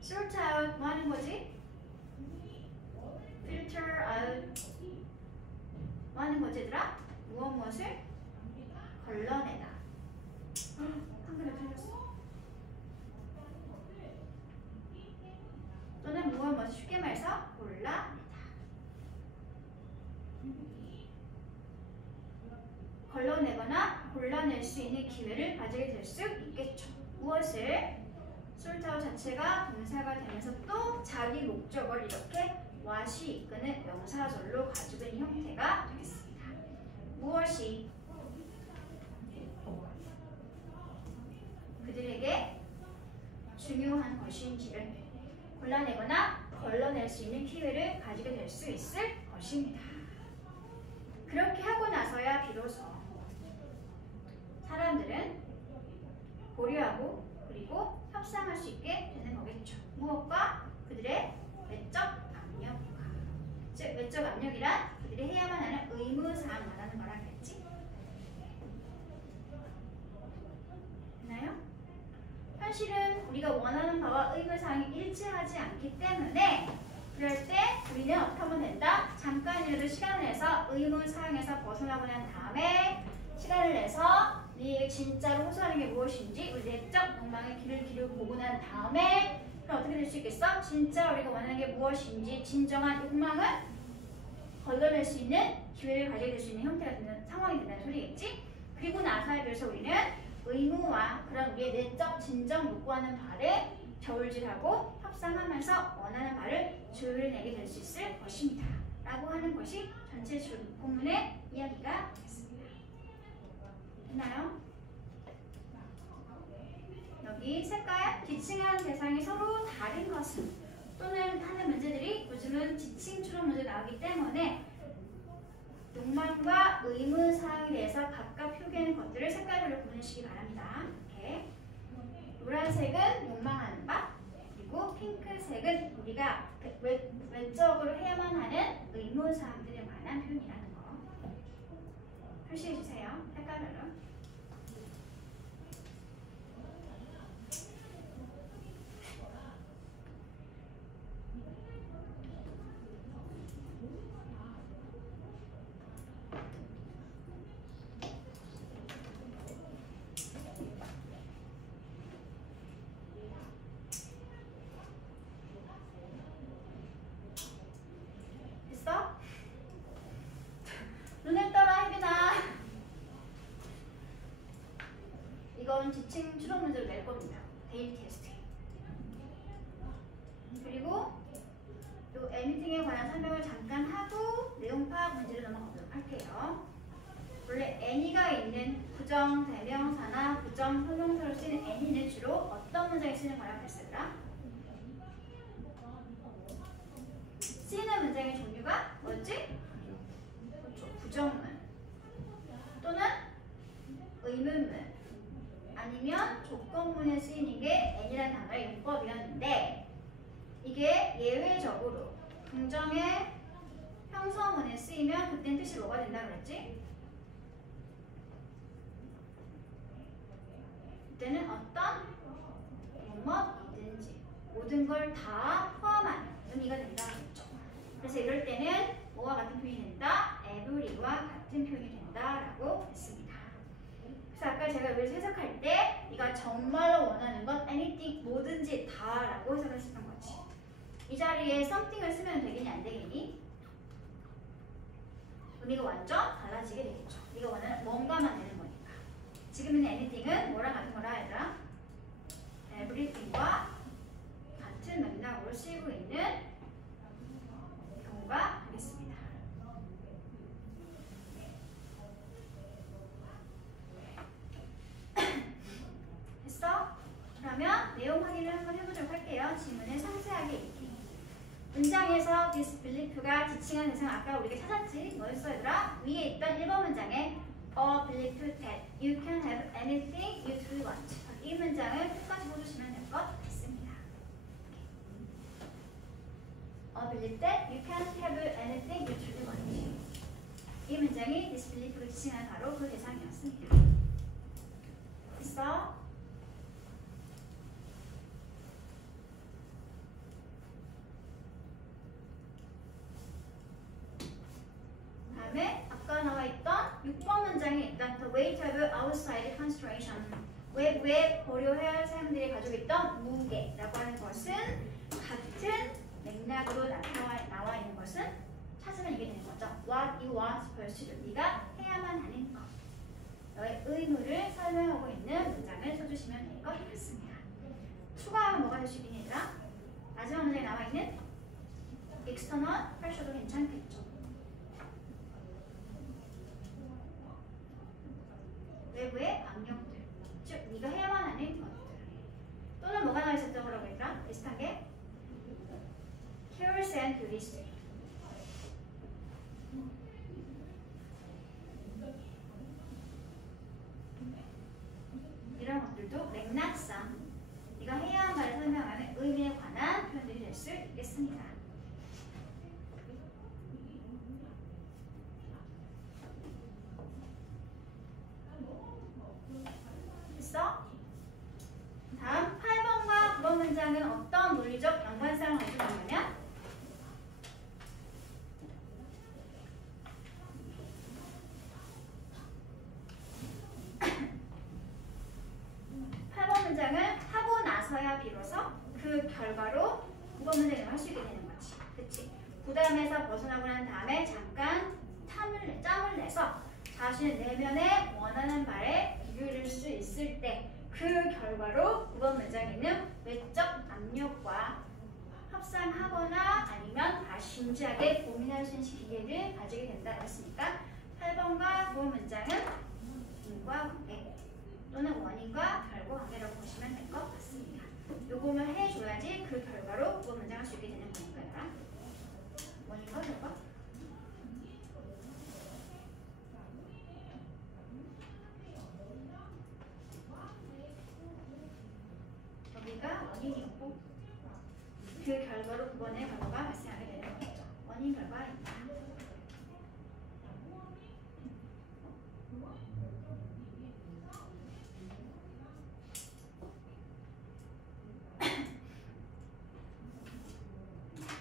Sort out 뭐 하는 거지? Filter out 뭐 하는 거지 얘들아? 무엇을? 걸러내다. 한글에 틀렸어. 또는 무엇을 쉽게 말해서 골라내다. 걸러내다 골라내거나 골라낼 수 있는 기회를 가지게 될 수 있겠죠. 무엇을? 솔트아웃 자체가 동사가 되면서 또 자기 목적을 이렇게 what이 이끄는 명사절로 가지고 있는 형태가 되겠습니다. 무엇이 그들에게 중요한 것인지를 골라내거나 걸러낼 수 있는 기회를 가지게 될 수 있을 것입니다. 그렇게 하고 나서야 비로소 사람들은 고려하고 그리고 협상할 수 있게 되는 거겠죠. 무엇과? 그들의 외적 압력과. 즉 외적 압력이란 그들이 해야만 하는 의무사항 말하는 거라 그랬지? 됐나요? 현실은 우리가 원하는 바와 의무사항이 일치하지 않기 때문에 그럴 때 우리는 어떻게 하면 된다? 잠깐이라도 시간을 내서 의무사항에서 벗어나고 난 다음에 시간을 내서 우리에게 진짜로 호소하는 게 무엇인지 우리 내적 욕망의 길을 보고 난 다음에 그럼 어떻게 될 수 있겠어? 진짜 우리가 원하는 게 무엇인지 진정한 욕망을 걸러낼 수 있는 기회를 가지게 될 수 있는 형태가 되는 상황이 된다는 소리겠지? 그리고 나서에 비해서 우리는 의무와 그런 우리의 내적 진정 요구하는 바를 겨울질하고 협상하면서 원하는 바를 조율해내게 될 수 있을 것입니다. 라고 하는 것이 전체 본문의 이야기가 되겠습니다. 됐나요? 여기 색깔, 지칭한 대상이 서로 다른 것은 또는 하는 문제들이 요즘은 지칭 추론 문제 나오기 때문에 욕망과 의무사항에 대해서 각각 표기하는 것들을 색깔별로 구분해주시기 바랍니다. 이렇게 노란색은 욕망하는 바, 그리고 핑크색은 우리가 외적으로 해야만 하는 의무사항들에 관한 표현이라는 거 표시해주세요. 색깔별로. 눈을 떠라 혜빈아. 이건 지칭 추론 문제로 낼 겁니다. 데일리 테스트. 그리고 또 anything에 관한 설명을 잠깐 하고 내용 파악 문제로 넘어가도록 할게요. 원래 any가 있는 부정 대명사나 부정 형용사로 쓰이는 any는 주로 어떤 문장에 쓰이는 거라고 했었더라? 쓰이는 문장의 종류가 뭐지? 부정문 또는 의문문 아니면 조건문에 쓰이는 게 any라는 단어의 용법이었는데 이게 예외적으로 긍정의 형성문에 쓰이면 그땐 뜻이 뭐가 된다 그랬지? 그때는 어떤 뭐뭐이든지 모든 걸 다 포함하는 의미가 된다 그랬죠. 그래서 이럴 때는 뭐와 같은 표현이 된다? every와 같은 표현이 된다라고 했습니다. 그래서 아까 제가 여기서 해석할 때 네가 정말로 원하는 건 anything 뭐든지 다라고 해석을 했었던 거지. 이 자리에 something을 쓰면 되겠니 안 되겠니? 의미가 완전 달라지게 되겠죠. 네가 원하는 뭔가만 되는 거니까. 지금 있는 anything은 뭐랑 같은 거라 얘들아? everything과 같은 맥락으로 쓰이고 있는 경우가 되겠습니다. 됐어? 그러면 내용 확인을 한번 해보도록 할게요. 지문을 상세하게 읽기. 문장에서 disbelief가 지칭한 대상 아까 우리가 찾았지? 뭐였어 얘들아? 위에 있던 1번 문장에 a belief that you can have anything you truly want. 이 문장을 끝까지 보여주시면 될 것 같습니다. A belief that you can have anything you truly want. 이 문장이 disbelief를 지칭한 바로 그 대상이었습니다. 됐어? 다음에 아까 나와 있던 6번 문장에 있던 the weight of outside consideration 외부에 고려해야 할 사람들이 가지고 있던 무게라고 하는 것은 같은 맥락으로 나와 있는 것은 찾으면 이게 되는 거죠. What you want supposed to do. 네가 해야만 하는 것. 설명하고 있는 문장을 써주시면 될 것 같습니다. 추가하면 뭐가 될 수 있겠니 얘들아? 마지막 문장에 나와있는 external pressure도 괜찮겠죠. 외부의 압력들, 즉 네가 해야만 하는 것들. 또는 뭐가 나와 있었던 거라고 했더라? 비슷한 게 cares and duties. 이런 것들도 맥락상 네가 해야 할 말을 설명하는 의미에 관한 표현들이 될 수 있겠습니다. 됐어? 다음 8번과 9번 문장은 어떤 논리적 연관성을 가지고 있냐면 8번 문장을 하고 나서야 비로소 그 결과로 9번 문장을 할 수 있게 되는 거지. 그치? 부담에서 벗어나고 난 다음에 잠깐 짬을 내서 자신의 내면에 원하는 바에 기울일 수 있을 때 그 결과로 9번 문장에 있는 외적 압력과 협상하거나 아니면 다시 진지하게 고민할 수 있는 기회를 가지게 된다고 했으니까 8번과 9번 문장은 인과 관계 또는 원인과 결과 관계라고 보시면 될 것 같습니다. 요거만 해줘야지 그 결과로 9번 문장 할 수 있게 되는 거니까. 원인과 결과? 여기가 원인이었고 그 결과로 9번의 결과가 발생하게 되는 거죠. 원인 결과입니다.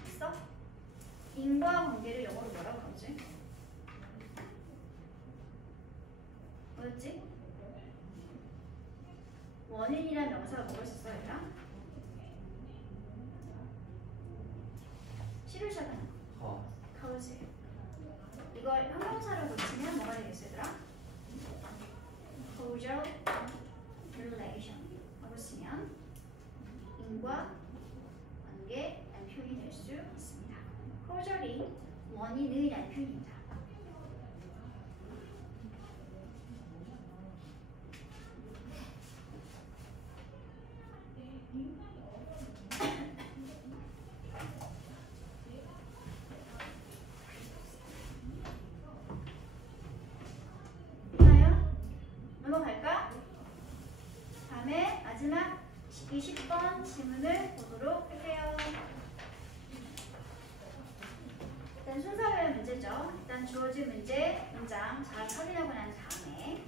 됐어? 인과관계를 영어로 뭐라고 하지? 뭐였지? 원인이란 명사가 뭐가 있었어, 얘들아? 시를 시작하는 거. cause. 이걸 형용사로 고치면 뭐가 되겠어, 얘들아? causal relation. 하고 쓰면 인과 관계라는 표현이 될 수 있습니다. causal이 원인의라는 표현입니다. 넘어갈까? 다음에 마지막 20번 질문을 보도록 할게요. 일단 순서별 문제죠. 일단 주어진 문장 잘 확인하고 난 다음에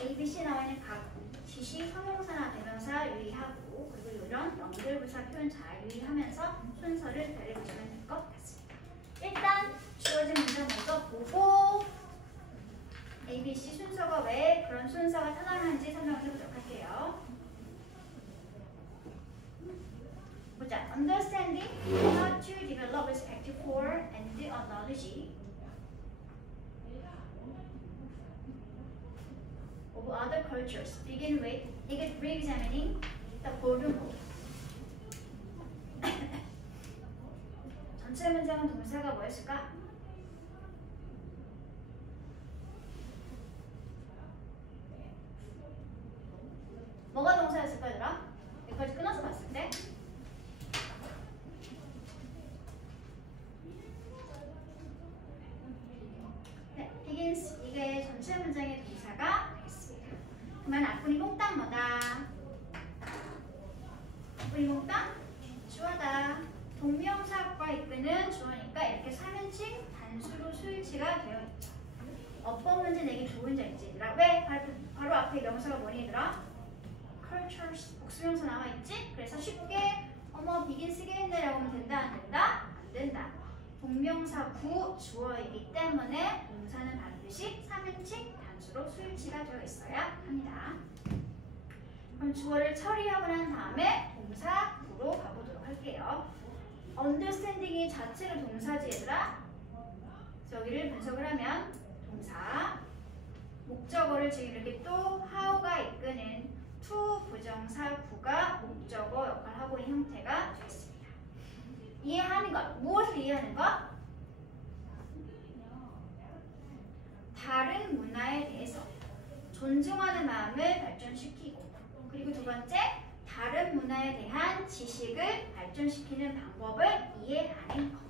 A, B, C 나와 있는 각 지시 형용사나 대명사 유의하고 그리고 이런 연결부사 표현 잘 유의하면서 순서를 배려보시면 될 것 같습니다. 일단 주어진 문장 먼저 보고 A, B, C 순서가 왜 그런 순서가 타당한지 설명을 해보도록 할게요. 보자. Understanding how to develop respect for and knowledge of other cultures. Begin with re-examining the golden rule. 전체 문장은 동사가 뭐였을까? 뭐가 동사였을까, 얘들아? 여기까지 끊어서 봤을 때? 네, begins. 이게 전체 문장의 동사가 되겠습니다. 그러면 앞분이 몽땅 뭐다? 앞분이 몽땅 주어다. 동명사과 이끄는 주어니까 이렇게 3인칭 단수로 수일치가 되어 있죠. 어법 문제 내기 좋은 자이지, 얘들아. 왜? 바로 앞에 명사가 뭐니, 얘들아? cultures 복수명사 나와 있지? 그래서 쉽게 비긴 쓰겠네 라고 하면 된다 안 된다? 안 된다. 동명사 구 주어이기 때문에 동사는 반드시 3인칭 단수로 수일치가 되어 있어야 합니다. 그럼 주어를 처리하고 난 다음에 동사 구로 가보도록 할게요. understanding이 자체로 동사지, 얘들아. 여기를 분석을 하면 동사 목적어를 지금 이렇게 또 how가 이끄는 to 부정사 구가 목적어 역할을 하고 있는 형태가 되겠습니다. 이해하는 것, 무엇을 이해하는 것? 다른 문화에 대해서 존중하는 마음을 발전시키고, 그리고 두 번째, 다른 문화에 대한 지식을 발전시키는 방법을 이해하는 것.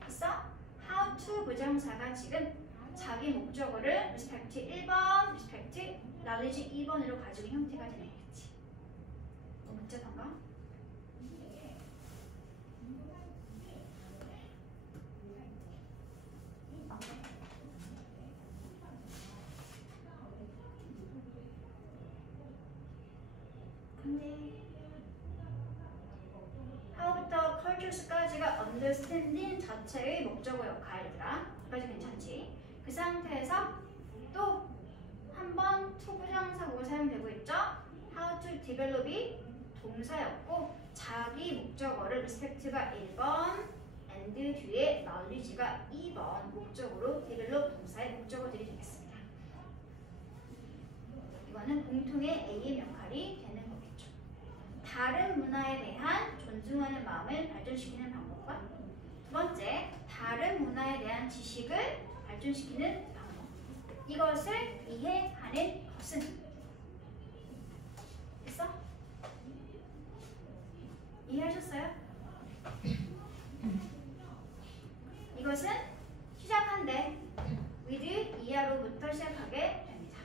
그래서 how to 부정사가 지금 자기 목적어를 respect 1번, respect knowledge 2번으로 가지고 형태가 되겠지. 너무 복잡한가? how부터 cultures까지가 understanding 자체의 목적어 역할이더라. 여기까지 괜찮지? 그 상태에서 또 한 번 to 부정사구가 사용되고 있죠? how to develop이 동사였고 자기 목적어를 respect가 1번 and 뒤에 knowledge가 2번 목적으로 develop 동사의 목적어들이 되겠습니다. 이거는 공통의 A의 역할이 되는 거겠죠. 다른 문화에 대한 존중하는 마음을 발전시키는 방법과 두 번째, 다른 문화에 대한 지식을 발전시키는 방법. 이것을 이해하는 것은 됐어? 이해하셨어요? 이것은 시작한데 with 이하로부터 시작하게 됩니다.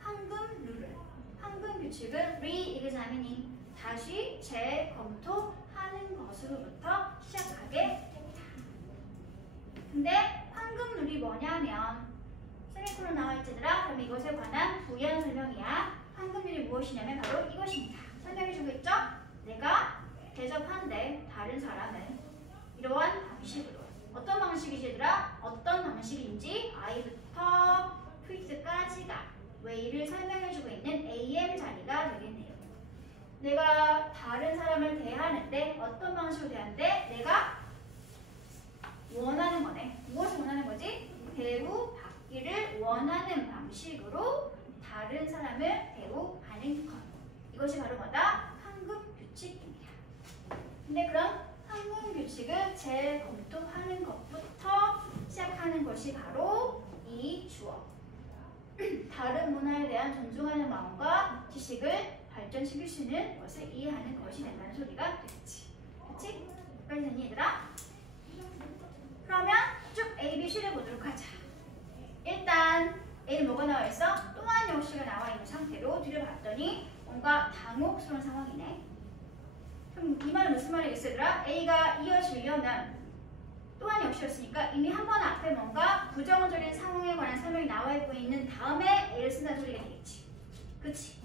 황금 룰을, 황금 규칙을 re-examining 다시 재검토하는 것으로부터 시작하게 됩니다. 근데 황금 룰이 뭐냐면 세미콜론 나와있지더라. 그럼 이것에 관한 부연 설명이야. 황금 룰이 무엇이냐면 바로 이것입니다. 설명해주고 있죠? 내가 대접한데 다른 사람은 이러한 방식으로 어떤 방식이시더라? 어떤 방식인지 I부터 Q까지가 way를 설명해주고 있는 AM 자리가 되겠네요. 내가 다른 사람을 대하는데 어떤 방식으로 대하는데 내가 원하는 거네. 무엇을 원하는 거지? 대우받기를 원하는 방식으로 다른 사람을 대우하는 것. 이것이 바로 뭐다? 황금 규칙입니다. 근데 그럼 황금 규칙을 재검토하는 것부터 시작하는 것이 바로 이 주어. 다른 문화에 대한 존중하는 마음과 지식을 발전시킬 수 있는 것을 이해하는 것이 된다는 소리가 되겠지. 그치? 여기까지 됐니 얘들아? 그러면 쭉 A, B, C를 보도록 하자. 일단 A는 뭐가 나와 있어? 또한 역시가 나와 있는 상태로 뒤를 봤더니 뭔가 당혹스러운 상황이네. 그럼 이 말은 무슨 말이겠어 얘들아? A가 이어지려면 또한 역시였으니까 이미 한 번 앞에 뭔가 부정적인 상황에 관한 설명이 나와 있고 있는 다음에 A를 쓴다는 소리가 되겠지. 그치?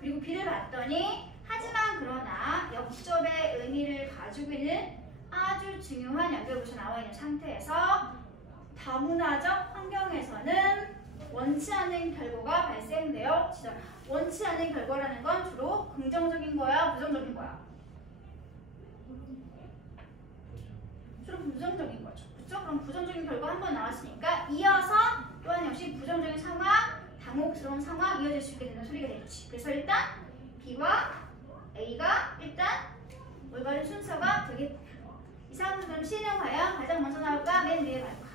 그리고 B를 봤더니 하지만 그러나 역접의 의미를 가지고 있는 아주 중요한 연결부사 나와 있는 상태에서 다문화적 환경에서는 원치 않는 결과가 발생되어지더라. 원치 않는 결과라는 건 주로 긍정적인 거야, 부정적인 거야? 주로 부정적인 거죠. 그렇죠? 그럼 부정적인 결과 한 번 나왔으니까 이어서 또한 역시 부정적인 상황, 당혹스러운 상황 이어질 수 있게 되는 소리가 되겠지. 그래서 일단 B와 A가 일단 올바른 순서가 되겠다. 이 상황은 C는 과연 가장 먼저 나올까? 맨 위에 갈까?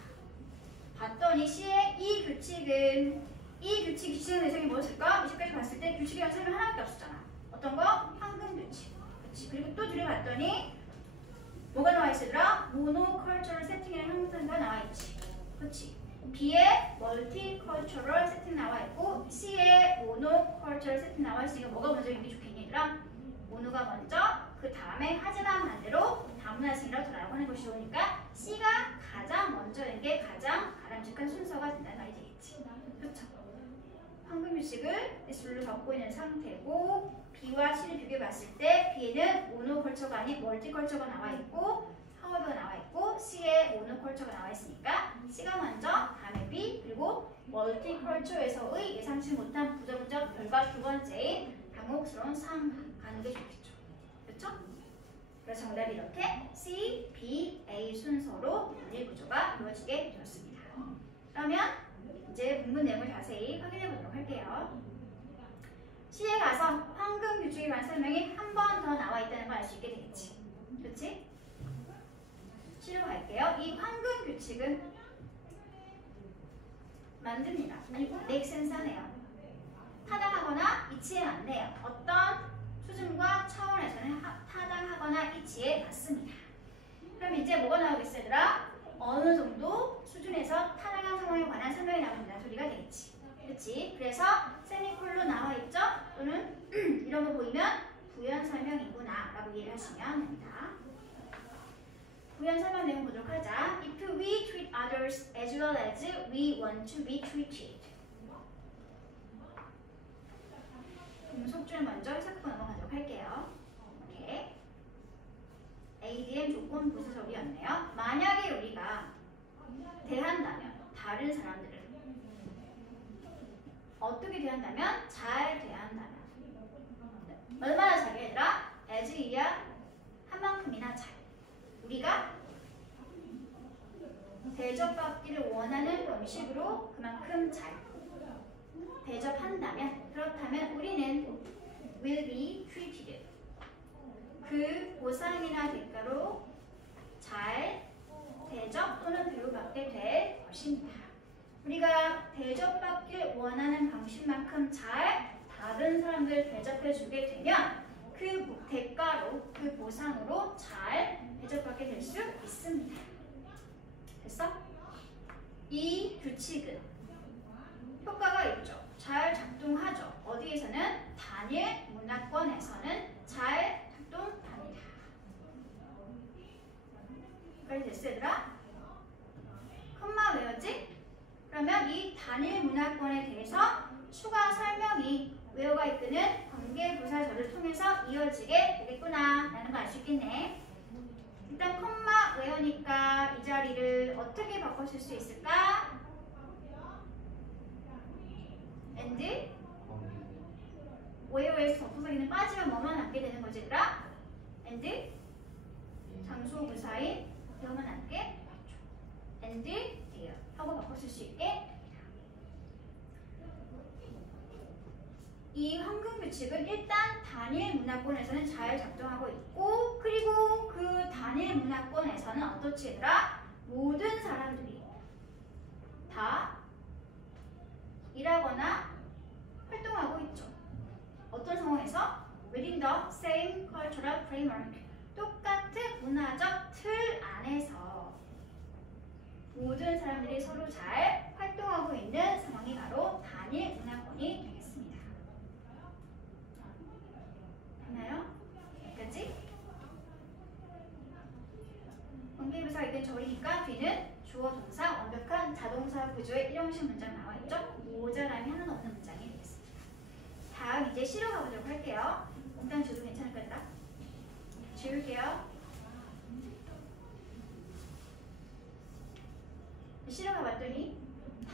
봤더니 C의 이 규칙은 이 규칙 지정 대상이 뭐였을까? 이제까지 봤을 때 규칙이라는 설명 하나밖에 없었잖아. 어떤 거? 황금 규칙. 그치? 그리고 또 뒤를 봤더니 뭐가 나와 있으더라? 모노컬처럴 세팅이라는 형태가 나와 있지. 그치? B의 멀티컬처럴 세팅 나와 있고 C의 모노컬처럴 세팅 나와 있으니까 뭐가 먼저 있는 게 좋겠니 얘들아? 모노가 먼저 그 다음에 하지만 반대로 다문화생이라고 더라고 하는 것이 좋으니까 C가 가장 먼저인 게 가장 바람직한 순서가 된다는 말이 되겠지. 그렇죠? 황금 규칙을 S로 적고 있는 상태고 B와 C를 비교해 봤을 때 B에는 모노컬처가 아닌 멀티컬처가 나와 있고 하워드가 나와 있고 C에 모노컬처가 나와 있으니까 C가 먼저 다음에 B 그리고 멀티컬처에서의 예상치 못한 부정적 결과 두 번째인 당혹스러운 상황 가는 게 좋겠죠. 그렇죠? 그래서 정답이 이렇게 C, B, A 순서로 연일 구조가 이루어지게 되었습니다. 그러면 이제 본문 내용을 자세히 확인해 보도록 할게요. 시에 가서 황금 규칙에 관한 설명이 한 번 더 나와 있다는 걸 알 수 있게 되겠지. 그렇지? 시로 갈게요. 이 황금 규칙은 만듭니다. make sense 하네요. 타당하거나 이치에 맞네요. 어떤 수준과 차원에서는 타당하거나 이치에 맞습니다. 그럼 이제 뭐가 나오겠어 얘들아? 어느 정도 수준에서 타당한 상황에 관한 설명이 나온다는 소리가 되겠지. 그렇지? 그래서 세미콜론 나와 있죠? 또는 이런 거 보이면 부연 설명이구나 라고 이해를 하시면 됩니다. 부연 설명 내용 보도록 하자. If we treat others as well as we want to be treated. 속줄 먼저 해석하고 넘어가도록 할게요. 이렇게 ADM 조건 부수적이었네요. 만약에 우리가 대한다면 다른 사람들을 어떻게 대한다면 잘 대한다면 얼마나 잘 얘들아? as 이야 한 만큼이나 잘 우리가 대접받기를 원하는 방식으로 그만큼 잘 대접한다면 그렇다면 우리는 will be treated 그 보상이나 대가로 잘 대접 또는 대우받게 될 것입니다. 우리가 대접받길 원하는 방식만큼 잘 다른 사람들 대접해주게 되면 그 대가로 그 보상으로 잘 대접받게 될 수 있습니다. 됐어? 이 규칙은 효과가 있죠. 잘 작동하죠. 어디에서는 단일 문화권에서는 잘 작동합니다. 여기까지 됐어 얘들아? 콤마 외웠지? 그러면 이 단일 문화권에 대해서 추가 설명이 외어가 이끄는 관계부사절을 통해서 이어지게 되겠구나 라는 거 알 수 있겠네. 일단 콤마 외우니까 이 자리를 어떻게 바꿔 쓸 수 있을까? and 외어에서 접속사기는 빠지면 뭐만 남게 되는 거지 얘들아? and 장소 부사인 되어만 남게 and there 하고 바꿔 쓸 수 있게 이 황금 규칙은 일단 단일 문화권에서는 잘 작동하고 있고 그리고 그 단일 문화권에서는 어떻지 얘들아? 모든 사람들이 다 일하거나 활동하고 있죠. 어떤 상황에서? Within the same cultural framework 똑같은 문화적 틀 안에서 모든 사람들이 서로 잘 활동하고 있는 상황이 바로 단일 문화권이 되겠습니다. 됐나요? 여기까지? 관계부사 이건 저희니까 뒤는 주어 동사 완벽한 자동사 구조의 일형식 문장 나와 있죠? 모자람이 하나도 없는 문장이 되겠습니다. 다음 이제 시로 가보도록 할게요. 일단 줘도 괜찮을 거다. 지울게요. 시로 가봤더니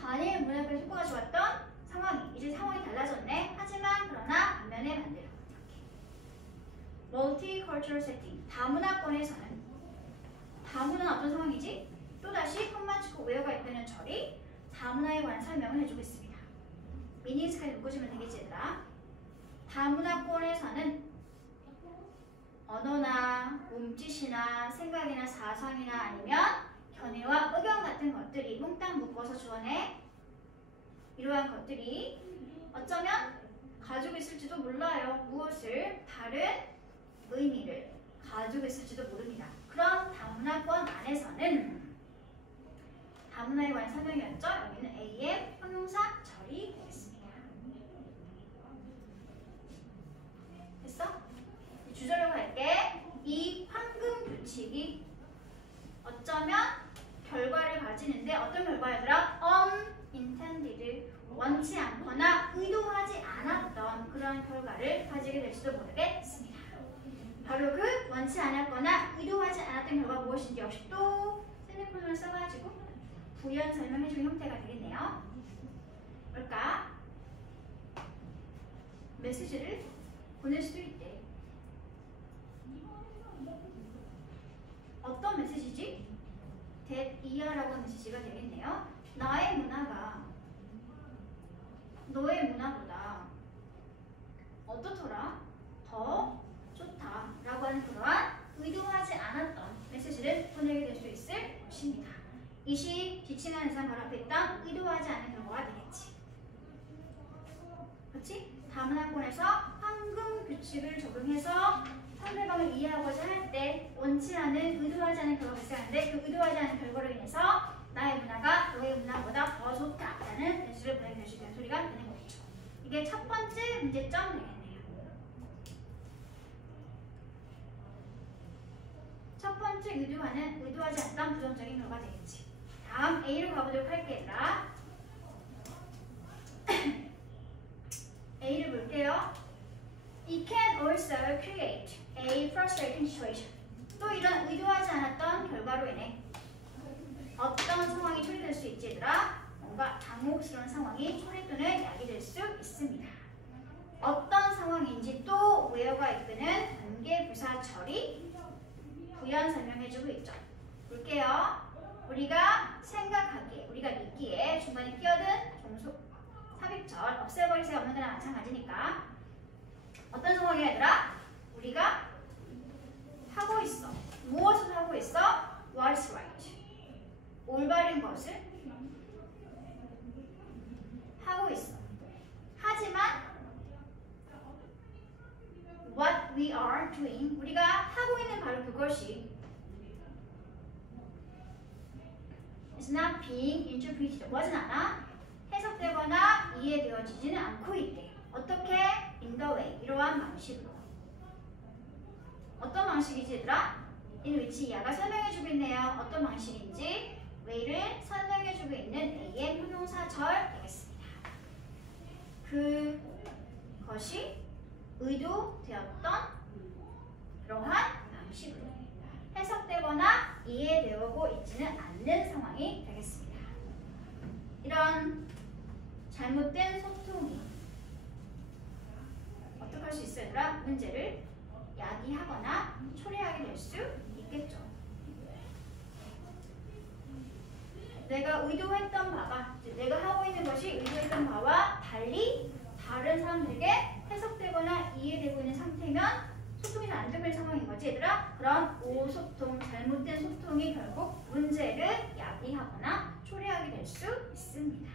단일 문학의 효과가 좋았던 상황이 이제 상황이 달라졌네. 하지만 그러나 반면에 반대로 멀티컬처럴 세팅 다문화권에서는 다문화는 어떤 상황이지? 또다시 콤마 치고 외어가 이끄는 절이 다문화에 관한 설명을 해주고 있습니다. 미니스까지 묶어주면 되겠지 얘들아. 다문화권에서는 언어나 몸짓이나 생각이나 사상이나 아니면 견해와 의견 같은 것들이 몽땅 묶어서 주어내 이러한 것들이 어쩌면 가지고 있을지도 몰라요. 무엇을? 다른 의미를 가지고 있을지도 모릅니다. 그런 다문화권 안에서는 다문화에 관한 설명이었죠. 여기는 AM 형용사 절이 되겠습니다. 됐어? 주절로 갈게. 이 황금 규칙이 어쩌면 결과를 가지는데 어떤 결과였더라? unintended 원치 않거나 의도하지 않았던 그런 결과를 가지게 될지도 모르겠습니다. 바로 그 원치 않았거나 의도하지 않았던 결과가 무엇인지 역시 또 세미콜론을 써가지고 부연 설명해주는 형태가 되겠네요. 뭘까? 메시지를 보낼 수도 있대. 어떤 메시지지? that 이하라고 하는 메시지가 되겠네요. 나의 문화가 너의 문화보다 어떻더라? 더 좋다 라고 하는 그러한 의도하지 않았던 메시지를 보내게 될 수 있을 것입니다. 이시 지칭하는 이상 바로 앞에 있던 의도하지 않은 결과가 되겠지. 그렇지? 다문화권에서 황금 규칙을 적용해서 상대방을 이해하고자 할 때 원치 않은 의도하지 않은 결과가 발생하는데 그 의도하지 않은 결과로 인해서 나의 문화가 너의 문화보다 더 좋다라는 메시지를 보내게 될 수 있는 소리가 되는 거겠죠. 이게 첫 번째 문제점 되겠네요. 첫 번째 의도하지 않던 부정적인 결과가 되겠지. 다음 A로 가보도록 할게요. A를 볼게요. It can also create a frustrating situation. 또 이런 의도하지 않았던 결과로 인해 어떤 상황이 초래될 수 있지 얘들아? 뭔가 당혹스러운 상황이 초래 또는 야기될 수 있습니다. 어떤 상황인지 또 where가 이끄는 관계 부사 처리 부연 설명해주고 있죠. 볼게요. 우리가 생각하기에, 우리가 믿기에 중간에 끼어든 종속 삽입절 없애버리세요 없는 거나 마찬가지니까 어떤 상황이야 얘들아? 우리가 하고 있어. 무엇을 하고 있어? What's right? 올바른 것을 하고 있어. 하지만 what we are doing, 우리가 하고 있는 바로 그것이 is not being interpreted, 뭐진 않아? 해석되거나 이해되어지지는 않고 있대. 어떻게? in the way, 이러한 방식으로. 어떤 방식이지 얘들아? in which 이하가 설명해주고 있네요. 어떤 방식인지 way를 설명해주고 있는 am 형용사절 되겠습니다. 그것이 의도되었던 그러한 방식으로 해석되거나 이해되고 있지는 않는 상황이 되겠습니다. 이런 잘못된 소통이 어떻게 할 수 있어요? 얘들아? 문제를 야기하거나 초래하게 될 수 있겠죠. 내가 의도했던 바가, 내가 하고 있는 것이 의도했던 바와 달리 다른 사람들에게 해석되거나 이해되고 있는 상태면 소통이 잘 안 되고 있는 상황인 거지 얘들아. 그런 오소통, 잘못된 소통이 결국 문제를 야기하거나 초래하게 될 수 있습니다.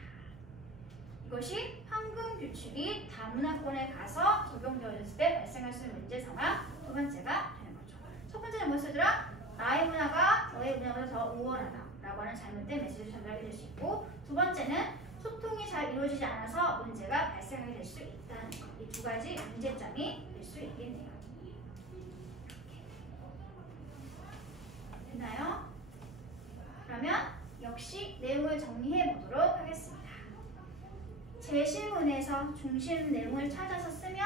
이것이 황금 규칙이 다문화권에 가서 적용되어졌을 때 발생할 수 있는 문제 상황 두 번째가 되는 거죠. 첫 번째는 무엇이더라? 나의 문화가 너의 문화보다 더 우월하다 라고 하는 잘못된 메시지를 전달하게 될 수 있고, 두 번째는 소통이 잘 이루어지지 않아서 문제가 발생하게 될 수 있다는 것. 이 두 가지 문제점이 될 수 있겠네요. 됐나요? 그러면 역시 내용을 정리해 보도록 하겠습니다. 제시문에서 중심 내용을 찾아서 쓰면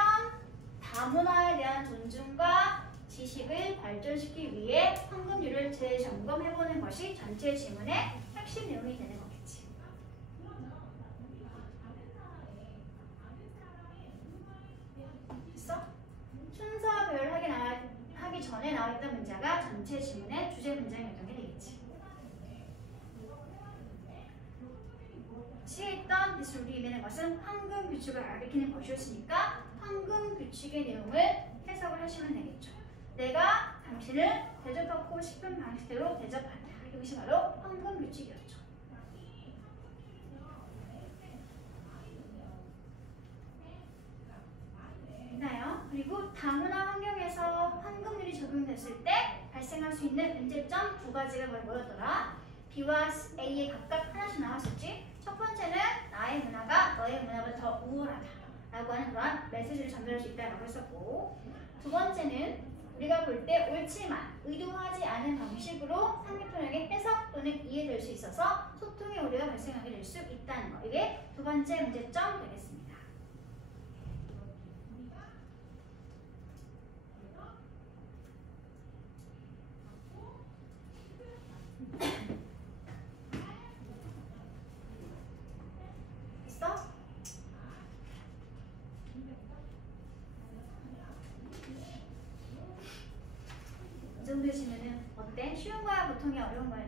다문화에 대한 존중과 지식을 발전시키기 위해 황금률을 재점검해보는 것이 전체 지문의 핵심 내용이 되는 거겠지. 됐어? 순서별 하기 전에 나와있던 문제가 전체 지문의 주제 문장이었던 게 되겠지. 시에 있던 this rule이라는 것은 황금 규칙을 가리키는 것이었으니까 황금 규칙의 내용을 해석을 하시면 되겠죠. 내가 당신을 대접받고 싶은 방식대로 대접한다. 이것이 바로 황금 규칙이었죠. 있나요? 그리고 다문화 환경에서 황금률이 적용됐을 때 발생할 수 있는 문제점 두 가지가 뭐였더라? B와 A에 각각 하나씩 나왔었지. 첫 번째는 나의 문화가 너의 문화보다 더 우월하다 라고 하는 그런 메시지를 전달할 수 있다고 했었고, 두 번째는 우리가 볼 때 옳지만 의도하지 않은 방식으로 상대편에게 해석 또는 이해될 수 있어서 소통의 오류가 발생하게 될 수 있다는 거. 이게 두 번째 문제점 되겠습니다. 이 정도 되시면은 어때? 쉬운 거야? 보통이 어려운 거야?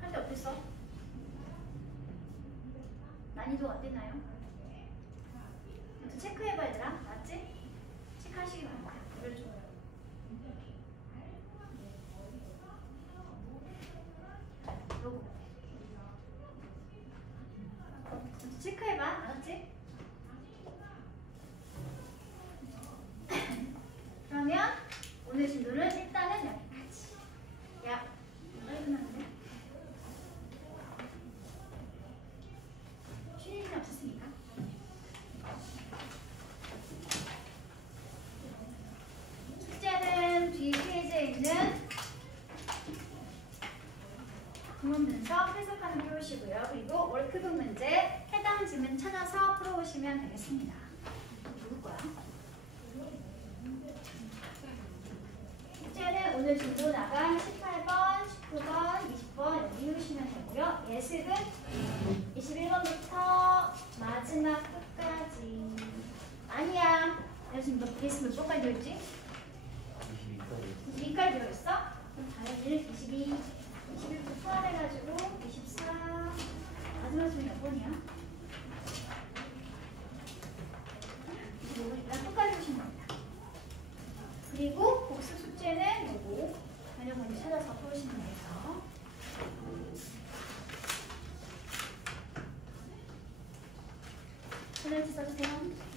할 때 어땠어? 난이도가 어땠나요? 또 체크해봐 얘들아. 맞지? 체크하시기 바랍니다. 이걸 좀. 요거 체크해봐. 알았지? 그러면 오늘 진도는 일단은 여기까지. 야, 빨리 끝났는데? 쉴 일은 없었으니까. 숙제는 뒤 페이지에 있는 구문 분석 해석하는 거 해오시고요. 그리고 월크북 문제 해당 지문 찾아서 풀어오시면 되겠습니다. 누구 거야? 숙제는 오늘 진도 나간 18번, 19번, 20번 여기 해오시면 되고요. 예습은 21번부터 마지막 끝까지. 아니야. 내가 지금 몇 번까지 되었지? 22까지 들어있어? 그럼 당연히 22, 21도 포함해가지고 24 마지막 수는 몇 번이야? 25번이니까 끝까지 보시면 됩니다. 그리고 복습 숙제는 요거 변형 문제 찾아서 풀으시면 돼요. 손을 써주세요.